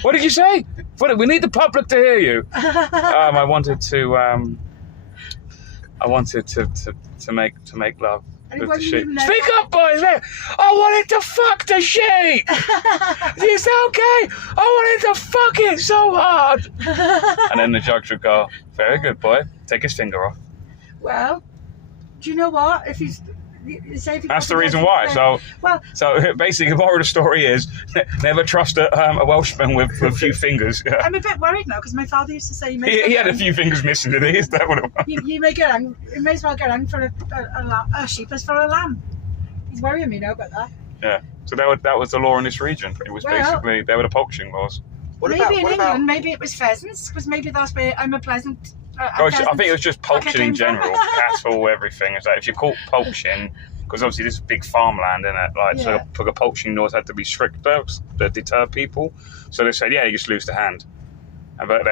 What did you say? We need the public to hear you. I wanted to make love with the sheep. Speak up, boys! I wanted to fuck the sheep. It's okay. I wanted to fuck it so hard. And then the judge would go, "Very good, boy. Take his finger off." Well, do you know what? If he's that's the reason why. So basically, the moral of the story is never trust a Welshman with a few fingers. Yeah. I'm a bit worried now because my father used to say he had a few fingers missing. Did he? Is that what it was? You may get hung. You may as well get hung for a sheep as for a lamb. He's worrying me now about that. Yeah. So that was the law in this region. It was basically they were the poaching laws. Maybe in England, maybe it was pheasants, because maybe that's where I'm a pleasant. I think it was just poaching in general, cattle, everything. It's like if you're caught poaching, because obviously this is big farmland, isn't it? Like, so the poaching laws had to be stricter to deter people. So they said, you just lose the hand. But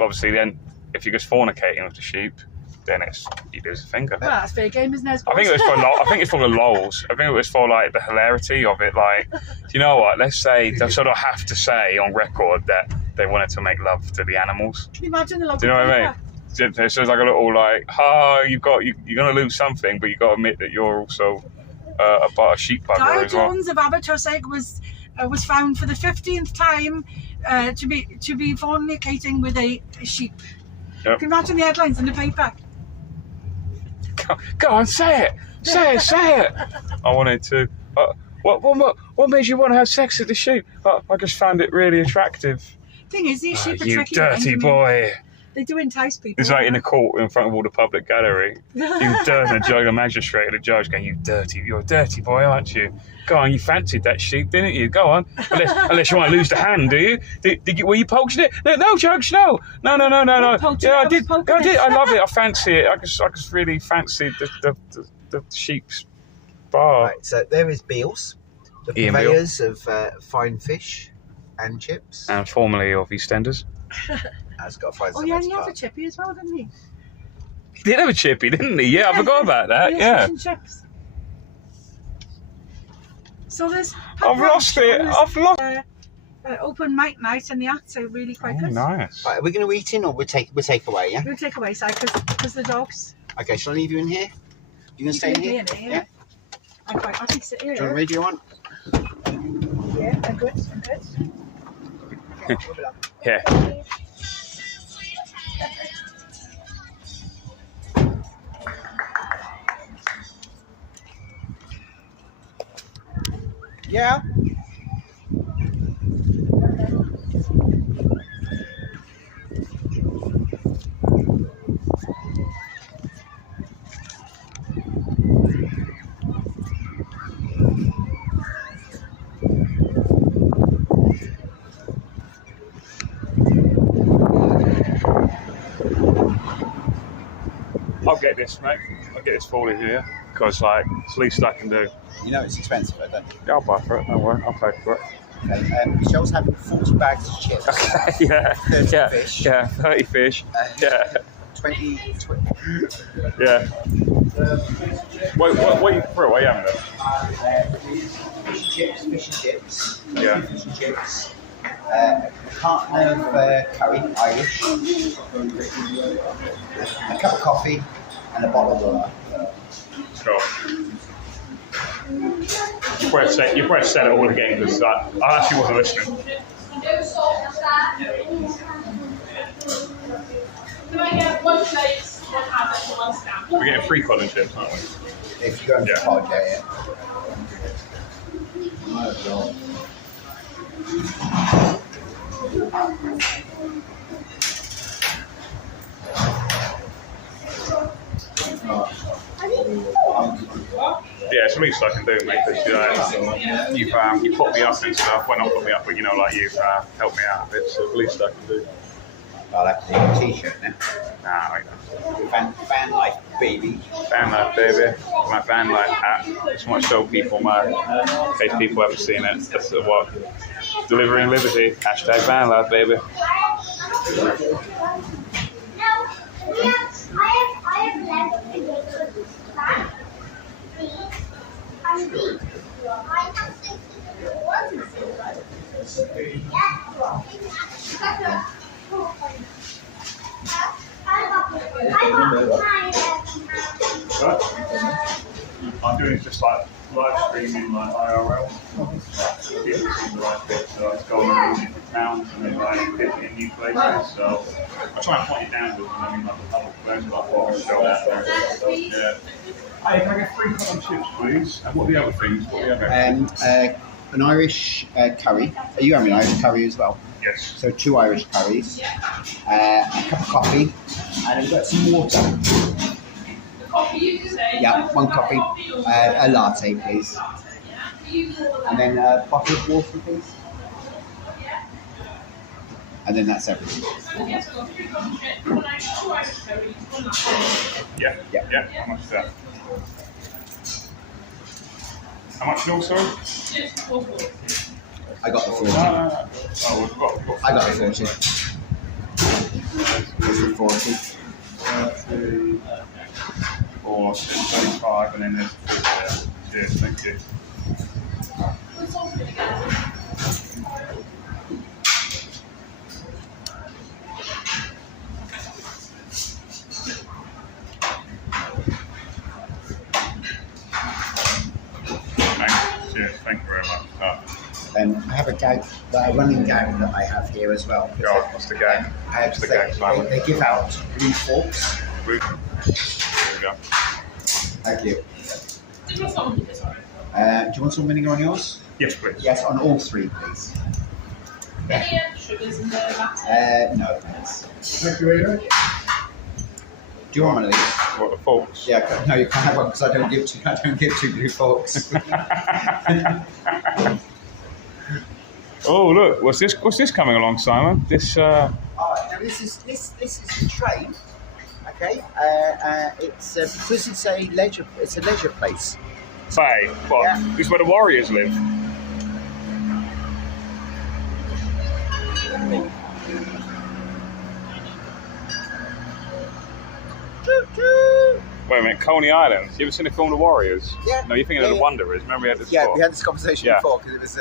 obviously then, if you're just fornicating with the sheep, then you lose a finger. Well, that's fair game, isn't it? I think it's for the lols. I think it was for like the hilarity of it. Like, do you know what? Let's say they sort of have to say on record that they wanted to make love to the animals. Can you imagine the local? Do you know what I mean? So it's like a little like, you're going to lose something, but you got to admit that you're also a sheep bugger as well. Jones of Abertwysig was found for the 15th time to be fornicating with a sheep. Yep. Can you imagine the headlines in the paper? Go on, say it. Say it. I wanted to. What made you want to have sex with the sheep? I just found it really attractive. Thing is, these sheep are you tricky. Dirty boy. They do entice people. It's like in a court in front of all the public gallery. You dirty, the magistrate or the judge going, you're a dirty boy, aren't you? Go on, you fancied that sheep, didn't you? Go on. Unless you want to lose the hand, do you? Were you poaching it? No, Judge, no. No. Yeah, I did. I love it. I fancy it. I just really fancied the sheep's bar. Right, so there is Beals, the purveyors of fine fish and chips. And formerly of EastEnders. Has got to find he had a chippy as well, didn't he? He did have a chippy, didn't he? Yeah, I forgot about that. Fish and chips. So there's. I've lost it. Open mic night, and the acts are really quite good. Nice. Right, are we going to eat in or we'll take away? Yeah. We'll take away side because the dogs. Okay, shall I leave you in here? You going to stay in here? Yeah. I'm quite happy to sit here. Do you want to read you one? Yeah, I'm good. Yeah. Yeah. I'll get this, mate. I'll get this for you here because, it's the least I can do. You know it's expensive, though, don't you? Yeah, I'll buy for it. Don't worry. I'll pay for it. Okay. Michelle's having 40 bags of chips. Okay. Yeah. 30 fish. Yeah. 30 fish. 20. Yeah. What are you having there? Fish and chips. Yeah. Fish and chips. A carton of curry, Irish. A cup of coffee and a bottle of water. Sure. You better say it all again because I actually wasn't listening. Can I get one plate, one habit, one stamp? We're getting free cod and chips, aren't we? If you go into the pod, yeah. Yeah, it's the least I can do, mate. Because you put me up and stuff. Well, not put me up, but you've helped me out a bit. So the least I can do. I'll have to do a t-shirt now. Nah, like that. Van life, baby. Van life, baby. My van life hat. Just want to show people in case people haven't seen it. That's what. Delivering liberty. Hashtag van life, baby. I'm doing just like live streaming like IRL. People see the right bit, so I just go on different towns and then like visit in new places. So I try and point it downwards and I mean like the public place like what I show out there. So, yeah. Hey, can I get 3 cotton chips, please? And what are the other things? What are the other An Irish curry. Are you having an Irish curry as well? Yes. So 2 Irish curries, a cup of coffee, and we've got some water. Yeah, 1 coffee, a latte, please. And then a bottle of water, please. And then that's everything. Yeah. How much is that? How much yours, sorry? I got the 40. No. Oh, we've got I got the 40. Here's the 40. 30, 4, 25, and then there's 40 there. Cheers, thank you. Cheers, thank you very much. I have a running gag that I have here as well. God, what's the gag? What's the gag, Simon? They give out blue forks. Here we go. Thank you. Do you want some vinegar on yours? Yes, please. Yes, on all 3, please. Any sugars in the latte? No, thanks. Thank you, Ada. Do you want one of these? What, the forks? Yeah, no, you can't have one because I don't give 2 blue forks. Oh, look, what's this coming along, Simon? This, Now this is the train. Okay, it's because it's a leisure place. say, what? Yeah. This is where the Warriors live. Wait a minute, Coney Island. You ever seen the film The Warriors? Yeah. No, you're thinking of The Wanderers. Remember we had this Yeah, before? we had this conversation before because it was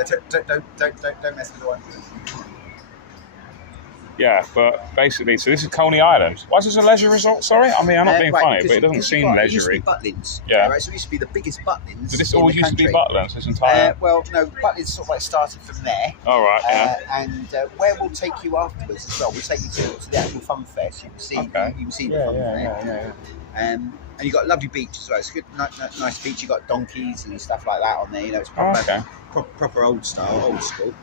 don't mess with the one. Yeah, but basically, so this is Coney Island. Why is this a leisure resort? Sorry, I mean I'm not being funny, but it doesn't seem It used to be leisurey. Butlins. Yeah. Right, so it used to be the biggest Butlins. So this in all the used to be country. Butlins. This entire. Well, no, Butlins sort of like started from there. All right. Yeah. And where we'll take you afterwards as well. We'll take you to the actual fun fair, so you can see. Okay. You can see the fun fair. And you've got a lovely beach as well. It's a good, nice beach. You've got donkeys and stuff like that on there. You know, it's proper old style, old school.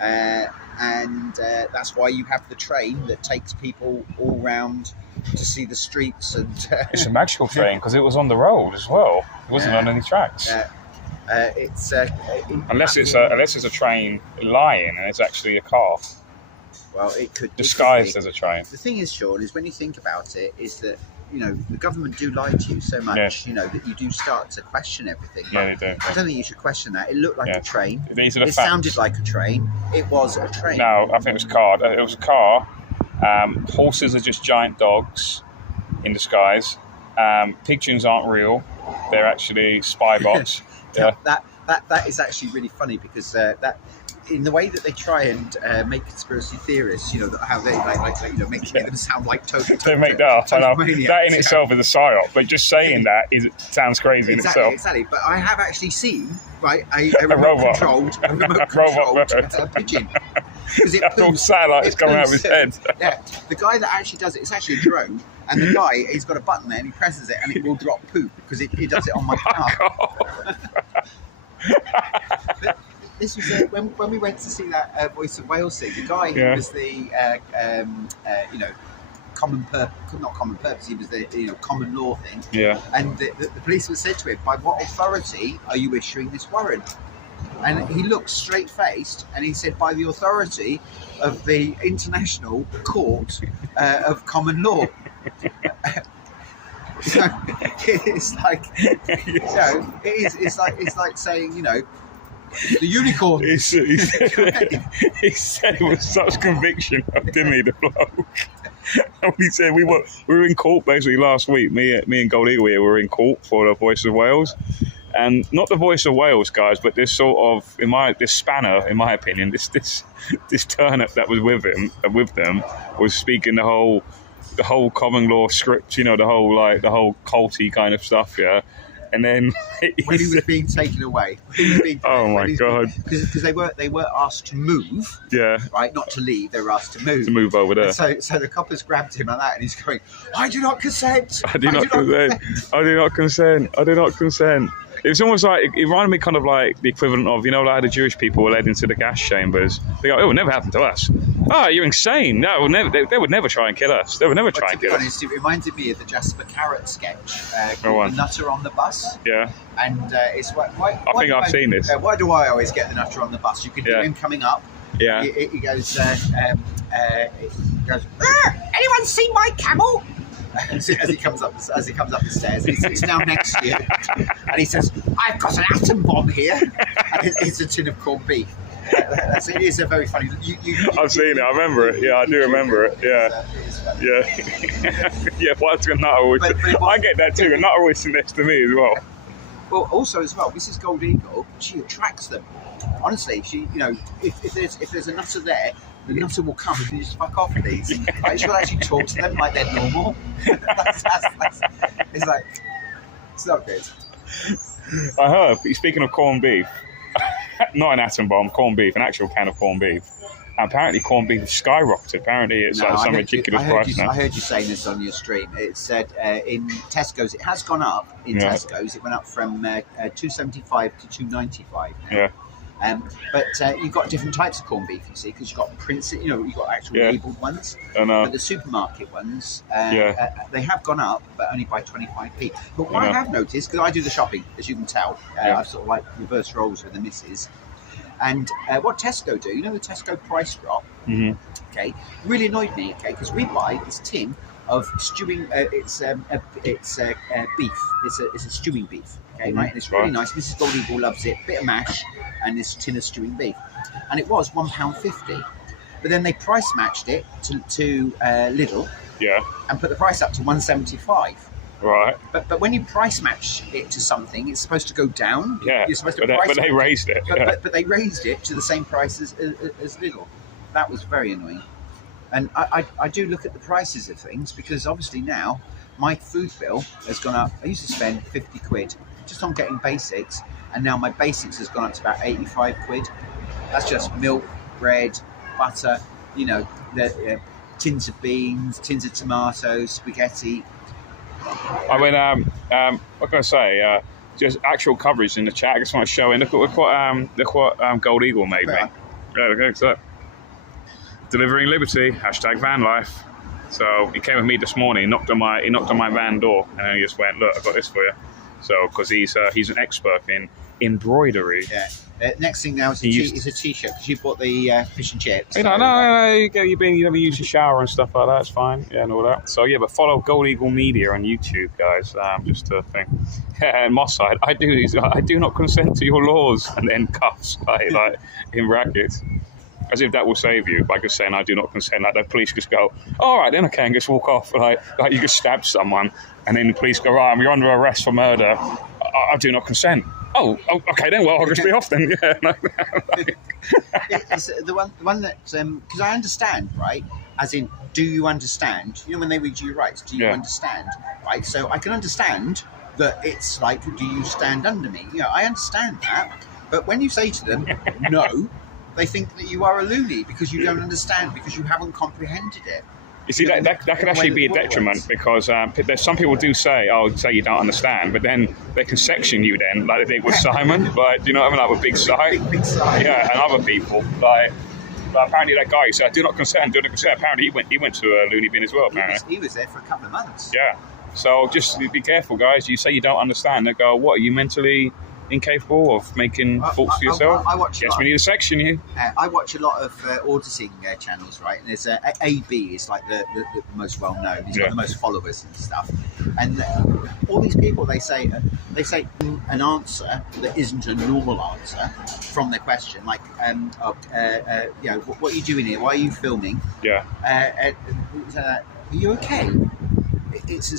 And that's why you have the train that takes people all round to see the streets. And It's a magical train because it was on the road as well. It wasn't on any tracks. It's unless it's a train lying and it's actually a car. Well, it could disguised as a train. The thing is, Sean, is when you think about it, is that the government do lie to you so much, that you do start to question everything. Yeah, they do. I don't think you should question that. It looked like a train. These are the it facts. Sounded like a train. It was a train. No, I think it was a car. It was a car. Horses are just giant dogs in disguise. Pigeons aren't real. They're actually spy bots. Yeah. That is actually really funny because that. In the way that they try and make conspiracy theorists, how they make them sound like total. They make that up. I know. Maniacs. That in itself is a psyop, but just saying that sounds crazy in itself. Exactly. But I have actually seen a robot. remote controlled pigeon. Because all satellite is coming out of his head. Yeah, the guy that actually does it, it's actually a drone, and the guy, he's got a button there, and he presses it, and it will drop poop because he does it on my car. This was when we went to see that Voice of Wales thing. The guy who was the not common purpose. He was the common law thing. Yeah. And the policeman said to him, "By what authority are you issuing this warrant?" And he looked straight-faced, and he said, by the authority of the International Court of Common Law. So it's like, it's like saying, the unicorn. He said it with such conviction, didn't he, the bloke? He said we were in court basically last week. Me and Gold Eagle here were in court for the Voice of Wales. And not the Voice of Wales guys, but this sort of, this spanner, in my opinion, this turnip that was with them, was speaking the whole common law script, the whole culty kind of stuff, yeah. And then when he was being taken away, oh my god, because they were asked to move, yeah, right, not to leave. They were asked to move over there. And so the coppers grabbed him like that, and he's going, "I do not consent. I do not consent. I do not consent. I do not consent." It's almost like, it reminded me kind of like the equivalent of, like the Jewish people were led into the gas chambers. They go, it would never happen to us. Oh, you're insane. No, they would never try and kill us. They would never try and kill us. It reminded me of the Jasper Carrot sketch called The Nutter on the Bus. Yeah. And it's why I think I've seen this. Why do I always get the Nutter on the bus? You can hear him coming up. Yeah. He goes, anyone seen my camel? As he comes up the stairs, he's down next to you, and he says, "I've got an atom bomb here." And it's a tin of corned beef. It is a very funny. I've seen it. I remember it. Yeah, I do remember it. Yeah, yeah. What's a nutter always? I get that too. A nutter always sits next to me as well. Well, also as well, Mrs. Gold Eagle, she attracts them. Honestly, she, if there's a nutter there, the nutter will come and just fuck off, please. Like, she'll actually talk to them like they're normal. It's like, it's not good. I heard, speaking of corned beef, not an atom bomb, corned beef, an actual can of corned beef. Apparently corned beef skyrocketed. Apparently it's some ridiculous price now. I heard you saying this on your stream. It said in Tesco's, it has gone up. Tesco's, it went up from $2.75 to $2.95. Yeah. But you've got different types of corned beef, you see, because you've got printed, you've got actual labelled ones. But the supermarket ones, they have gone up, but only by 25p. But what I have noticed, because I do the shopping, as you can tell, I've sort of like reverse roles with the missus. And what Tesco do, the Tesco price drop, okay, really annoyed me, okay, because we buy this tin of stewing, it's beef, it's a stewing beef, okay, right, and it's really nice. Mrs. Gold Eagle loves it, bit of mash, and this tin of stewing beef, and it was £1.50, but then they price matched it to Lidl, and put the price up to £1.75. Right. But when you price match it to something, it's supposed to go down. Yeah. You're supposed to but they raised it. But they raised it to the same price as Lidl. That was very annoying. And I do look at the prices of things, because obviously now my food bill has gone up. I used to spend 50 quid just on getting basics, and now my basics has gone up to about 85 quid. That's just milk, bread, butter, the tins of beans, tins of tomatoes, spaghetti. I mean, what can I say? Just actual coverage in the chat. I just want to show in. Look what Gold Eagle made me. Yeah, look at that. Delivering liberty. #van life. So he came with me this morning. He knocked on my van door, and then he just went, "Look, I've got this for you." So because he's an expert in embroidery. Yeah. Next thing now is a t-shirt, because you bought the fish and chips. No, you never use your shower and stuff like that. It's fine, and all that. So but follow Gold Eagle Media on YouTube, guys. Just a thing. And Moss side, I do not consent to your laws, and then cuffs like in brackets, as if that will save you by just saying I do not consent. Like the police just go, all right, then I can just walk off. Like you just stabbed someone, and then the police go, right, you're under arrest for murder. I do not consent. Oh, okay then. Well, I'll just be off then. Yeah. The one that, because I understand, right? As in, do you understand? When they read you your rights, do you understand? Right. So I can understand that it's like, do you stand under me? I understand that. But when you say to them, no, they think that you are a loony because you don't understand, because you haven't comprehended it. You see, that could actually be a detriment, because there's some people do say, say you don't understand, but then they can section you then, like they did with Simon, like, do you know what I mean, like with Big Si? Big Si. Yeah, and other people, like apparently that guy said, do not consent. Apparently he went to a loony bin as well, apparently. He was there for a couple of months. Yeah, so just be careful, guys. You say you don't understand, they go, what, are you mentally incapable of making thoughts for yourself? I watch. Yes, we need a section here. I watch a lot of auditing channels, right? And there's AB is like the most well known. He's got the most followers and stuff. And all these people, they say an answer that isn't a normal answer from their question, like you know, what are you doing here? Why are you filming? Yeah. Are you okay? It's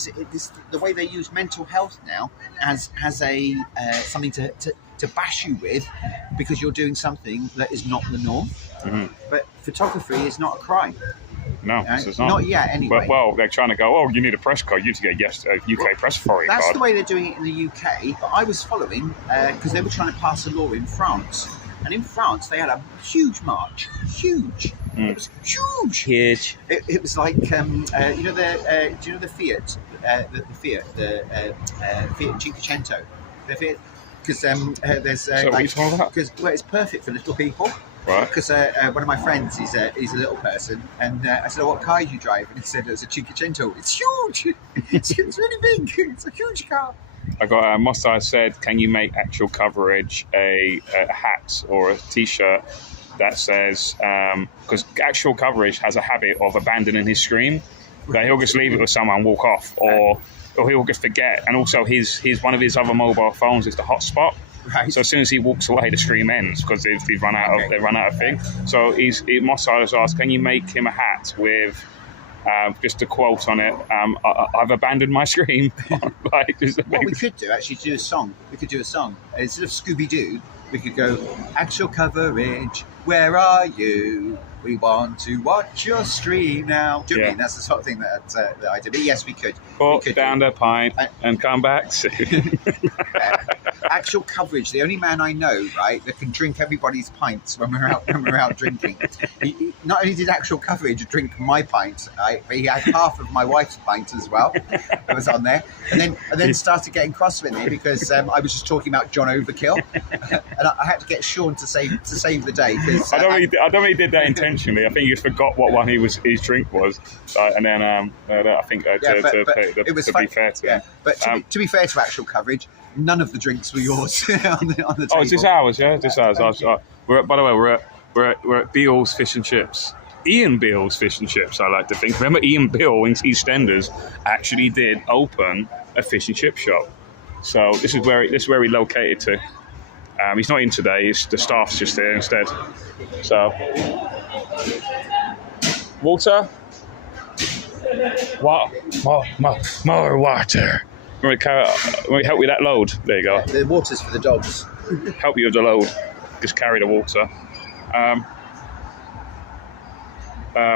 the way they use mental health now as a something to bash you with because you're doing something that is not the norm. Mm-hmm. But photography is not a crime. No, it's not. Not yet, anyway. Well, they're trying to go, oh, you need a press card. You need to get a UK press authority card. That's the way they're doing it in the UK. But I was following because they were trying to pass a law in France. And in France, they had a huge march. Huge. It was huge. Huge. It was like, you know, do you know the Fiat? The Fiat Cinquecento. The Fiat. Because there's So what are you talking about? because it's perfect for little people. Right. Because one of my friends, he's a little person, and I said, "Oh, what car do you drive?" And he said, "It's a Cinquecento. It's huge. it's really big. It's a huge car." I got Mossad said, can you make actual coverage a hat or a T-shirt that says, because actual coverage has a habit of abandoning his screen, that he'll just leave it with someone, walk off, or he'll just forget. And also his one of his other mobile phones is the hotspot. Right. So as soon as he walks away, the stream ends because they've run out of they run out of thing. So Mossad has asked, can you make him a hat with just a quote on it? I've abandoned my screen. Like, what we could do, actually, do a song. We could do a song instead of Scooby Doo. We could go, actual coverage. Where are you? We want to watch your stream now. Do you know what I mean? That's the sort of thing that I do. But yes, we could. Put down the pint and come back soon. Actual coverage. The only man I know, right, that can drink everybody's pints when we're out drinking. He not only did actual coverage drink my pint, right, but he had half of my wife's pint as well. That was on there, and then started getting cross with me because I was just talking about John Overkill, and I had to get Sean to save the day. Cause, I don't really did that intentionally. I think he just forgot what one his drink was, and then I think to be fair to him. But to be fair to actual coverage, none of the drinks were yours on the table. Oh, is this ours? Yeah, this ours. We're by the way, we're at Beale's Fish and Chips. Ian Beale's Fish and Chips, I like to think. Remember, Ian Beale in EastEnders actually did open a fish and chip shop. So this is where he located to. He's not in today. The staff's just there instead. So, water. What? More water. Want me help with that load? There you go. The water's for the dogs. Help you with the load. Just carry the water.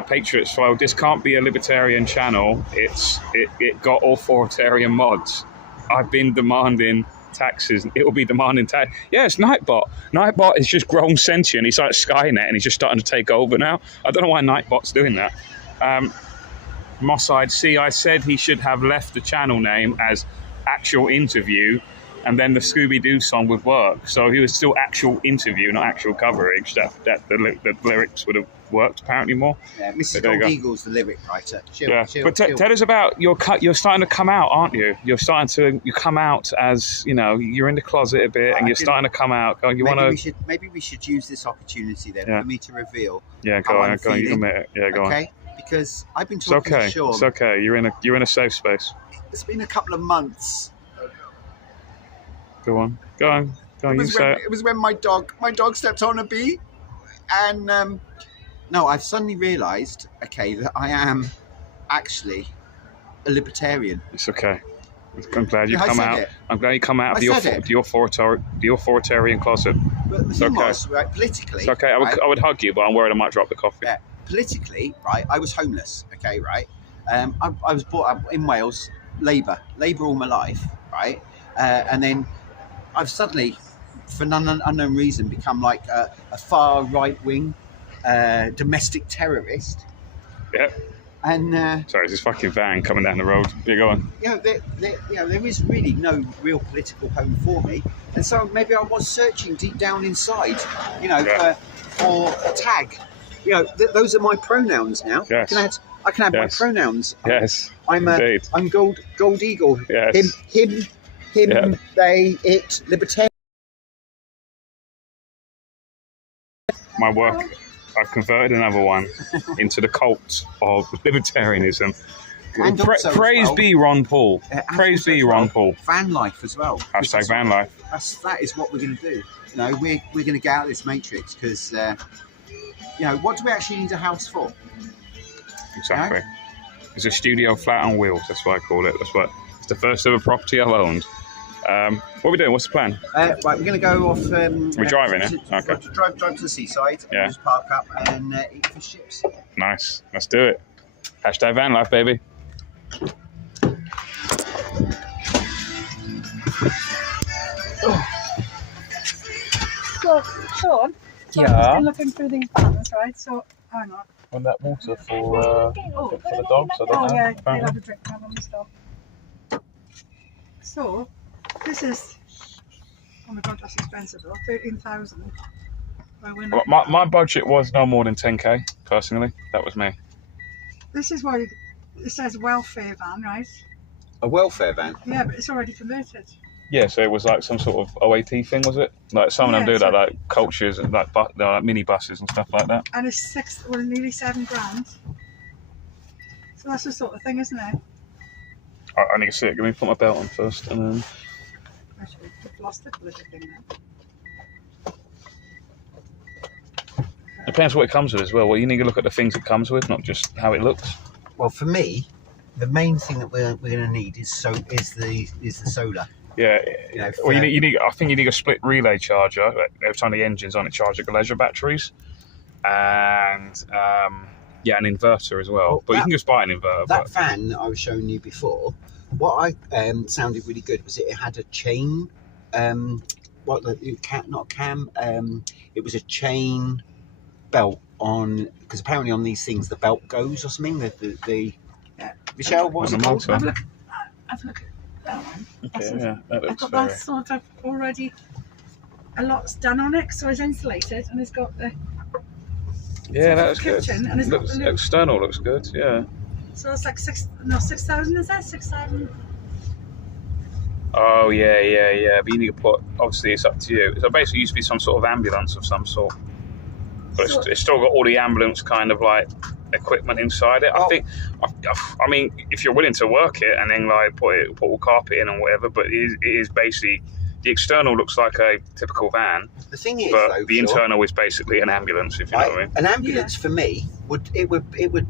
Patriots, well, this can't be a libertarian channel. It got authoritarian mods. I've been demanding taxes. It will be demanding tax. Yeah, it's Nightbot. Nightbot is just grown sentient. He's like Skynet, and he's just starting to take over now. I don't know why Nightbot's doing that. Mossad, see, I said he should have left the channel name as Actual Interview, and then the Scooby-Doo song would work. So he was still Actual Interview, not Actual Coverage. That the lyrics would have worked apparently more. Yeah, Mrs. Gold Eagle's the lyric writer. But tell us about you're starting to come out, aren't you? You come out as, you know, you're in the closet a bit, and you're starting to come out. Maybe we should use this opportunity then for me to reveal. Yeah, go on. You admit it. Yeah, go on. Because I've been talking to Sean. It's okay. You're in a safe space. It's been a couple of months. Go on. It was when my dog stepped on a bee, and no, I've suddenly realised, that I am actually a libertarian. It's okay. I'm glad you come out. I'm glad you come out of the authoritarian closet. But the thing was, right, politically, it's okay. I would hug you, but I'm worried I might drop the coffee. Yeah, politically, right, I was homeless. Okay, right. I was brought up in Wales, Labour all my life, right, and then I've suddenly, for an unknown reason, become like a far right wing domestic terrorist. Yep. And sorry, this fucking van coming down the road. Yeah, go on. There is really no real political home for me, and so maybe I was searching deep down inside, for a tag. Those are my pronouns now. Yes. I can add my pronouns. Yes. I'm Gold Eagle. Yes. Him, they, it, libertarian. My work, I've converted another one into the cult of libertarianism. And also as Praise well- be Ron Paul. And Praise also be as Ron well, Paul. Van life as well. Hashtag van life. That is what we're going to do. You know, we're going to get out of this matrix because, you know, what do we actually need a house for? Exactly. It's a studio flat on wheels. That's what I call it. It's the first ever property I've owned. What are we doing? What's the plan? Right, we're going to go off. We're driving, to, yeah? Okay. to drive to the seaside. Yeah. And just park up and eat fish chips. Nice. Let's do it. Hashtag van life, baby. So, Sean, Yeah? I've been looking through these banners, right? So, hang on. On that water for the dogs, I Oh, yeah, they'll have a drink now on the stop. So, this is, oh my god, that's expensive though, 13,000. Well, my budget was no more than 10k, personally. That was me. This is what it says welfare van, right? A welfare van. Yeah, but it's already converted. Yeah, so it was like some sort of OAT thing, was it? Like some of them Yeah, do that, like cultures and like mini buses and stuff like that. And it's nearly 7 grand. So that's the sort of thing, isn't it? I need to see it. Let me put my belt on first, and then Actually, I've lost the little thing now. depends what it comes with as well. Well, you need to look at the things it comes with, not just how it looks. Well, for me, the main thing that we're going to need is the solar. Yeah. You know, Well, you need. I think you need a split relay charger. Like, every time the engine's on, it charges the leisure batteries, and yeah, an inverter as well. Well, but you can just buy an inverter. That But fan that I was showing you before, what I sounded really good was it had a chain. Not cam. It was a chain belt on, because apparently on these things the belt goes or something. The Michelle, what's On it the called? motor. Have a look at that one. okay, yeah, that I've looks got very. that sort of already, a lot's done on it, so it's insulated and it's got the, Yeah, that was good. kitchen and it's got Looks the little, external looks good. Yeah. so it's like 6,000, is that 6,000? Oh yeah. But you need to put. Obviously, it's up to you. So basically, it used to be some sort of ambulance of some sort, but So- it's still got all the ambulance kind of like equipment inside it. I Oh. think. I mean, if you're willing to work it and then like put all carpet in and whatever, but it is basically the external looks like a typical van, The thing is, but though, the Sean, internal is basically an ambulance. If you know what I mean. an ambulance for me would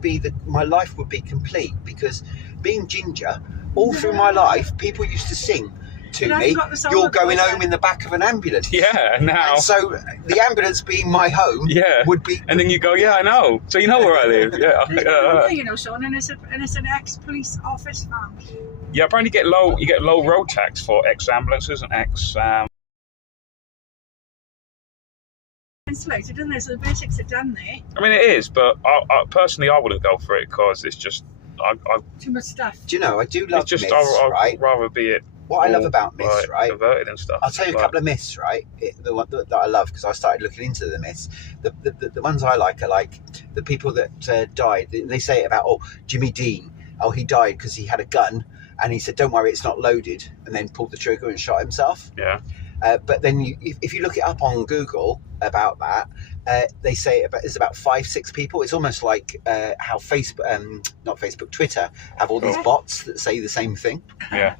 be my life would be complete, because being ginger, all through my life, people used to sing to But I've me, got the solar "You're going power." home in the back of an ambulance." Yeah. Now. And so the ambulance being my home Yeah. would be. And then you go, yeah, I know. So you know where I live. Yeah. You know, Sean, and it's an ex-police office van. Yeah, apparently you get low road tax for ex ambulances and ex. Insulated, isn't there? So the basics are done there. I mean, it is, but I personally I wouldn't go for it because it's just Too much stuff. Do you know? I do love it's just myths, I'd right? rather be it. What I love all, about myths, like, right? converted and stuff. I'll tell you a couple of myths, right? The one that I love, because I started looking into the myths. The ones I like are like the people that died. They say it about, Jimmy Dean. Oh, he died because he had a gun, and he said, "Don't worry, it's not loaded," and then pulled the trigger and shot himself. Yeah. But then if you look it up on Google about that, they say it's about 5-6 people. It's almost like how Twitter have all these Yeah. bots that say the same thing. Yeah.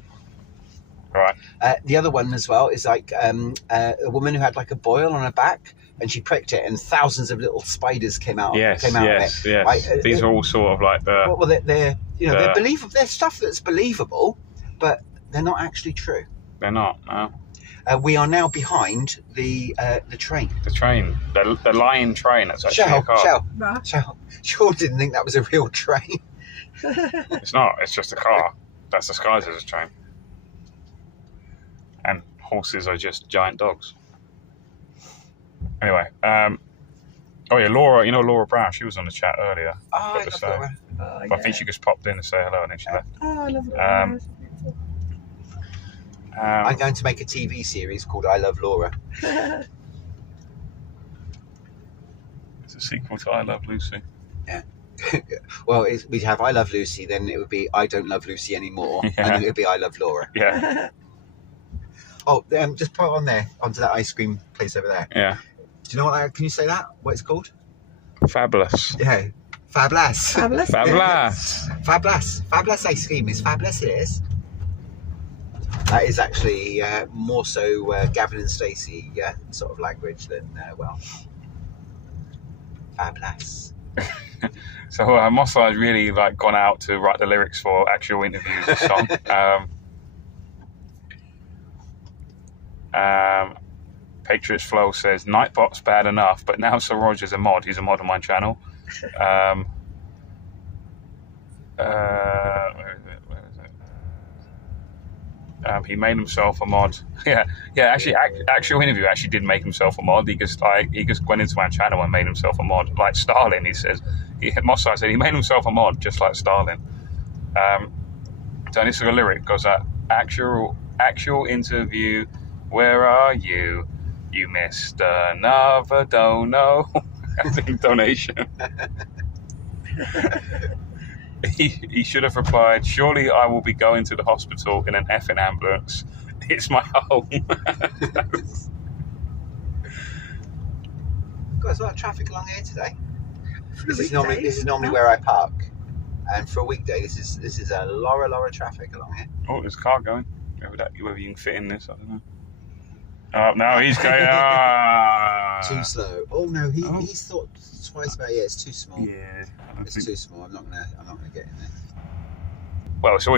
Right. The other one as well is like a woman who had like a boil on her back, and she pricked it, and thousands of little spiders came out. Yes. of it. Yes. Right? These are all sort of like the. Well, they're believable. They're stuff that's believable, but they're not actually true. They're not. No. We are now behind the train. The train, the Lion train. That's actually a car. Shell didn't think that was a real train. It's not. It's just a car. That's disguised as a train. And horses are just giant dogs. Anyway, oh yeah, Laura. You know Laura Brown. She was on the chat earlier. Oh, I Got to love say. Laura. But I think she just popped in to say hello and then she left. Oh, I love it. I'm going to make a TV series called I Love Laura. It's a sequel to I Love Lucy. Well, we'd have I Love Lucy, then it would be I Don't Love Lucy Anymore, Yeah. and then it would be I Love Laura. Yeah. Oh, just put it on there, onto that ice cream place over there. Yeah. you know what? Can you say that? What it's called? Fabulous. Yeah, fabulous. Fabulous. Fabulous. Fabulous. Fabulous ice cream is fabulous. It is. That is actually more so Gavin and Stacey sort of language than Welsh. Fabulous. So Mossad has really like gone out to write the lyrics for actual interviews. This song. Patriots Flow says Nightbot's bad enough, but now Sir Roger's a mod. He's a mod on my channel. Where is it? He made himself a mod. Yeah. Actually, actual interview actually did make himself a mod. He just went into my channel and made himself a mod, like Stalin. He says Mossad said he made himself a mod just like Stalin. So this is a lyric goes actual interview. Where are you? You missed another dono. Donation. He should have replied, surely I will be going to the hospital in an effing ambulance. It's my home. Got a lot of traffic along here today. This is weekdays, normally where I park, and for a weekday, this is a lot of traffic along here. Oh, there's a car going. Whether you can fit in this, I don't know. Oh, no, he's going. Too slow. Oh no, he's thought twice about it. Yeah, it's too small. Yeah, It's too small. I'm not gonna get in there. Well, it's always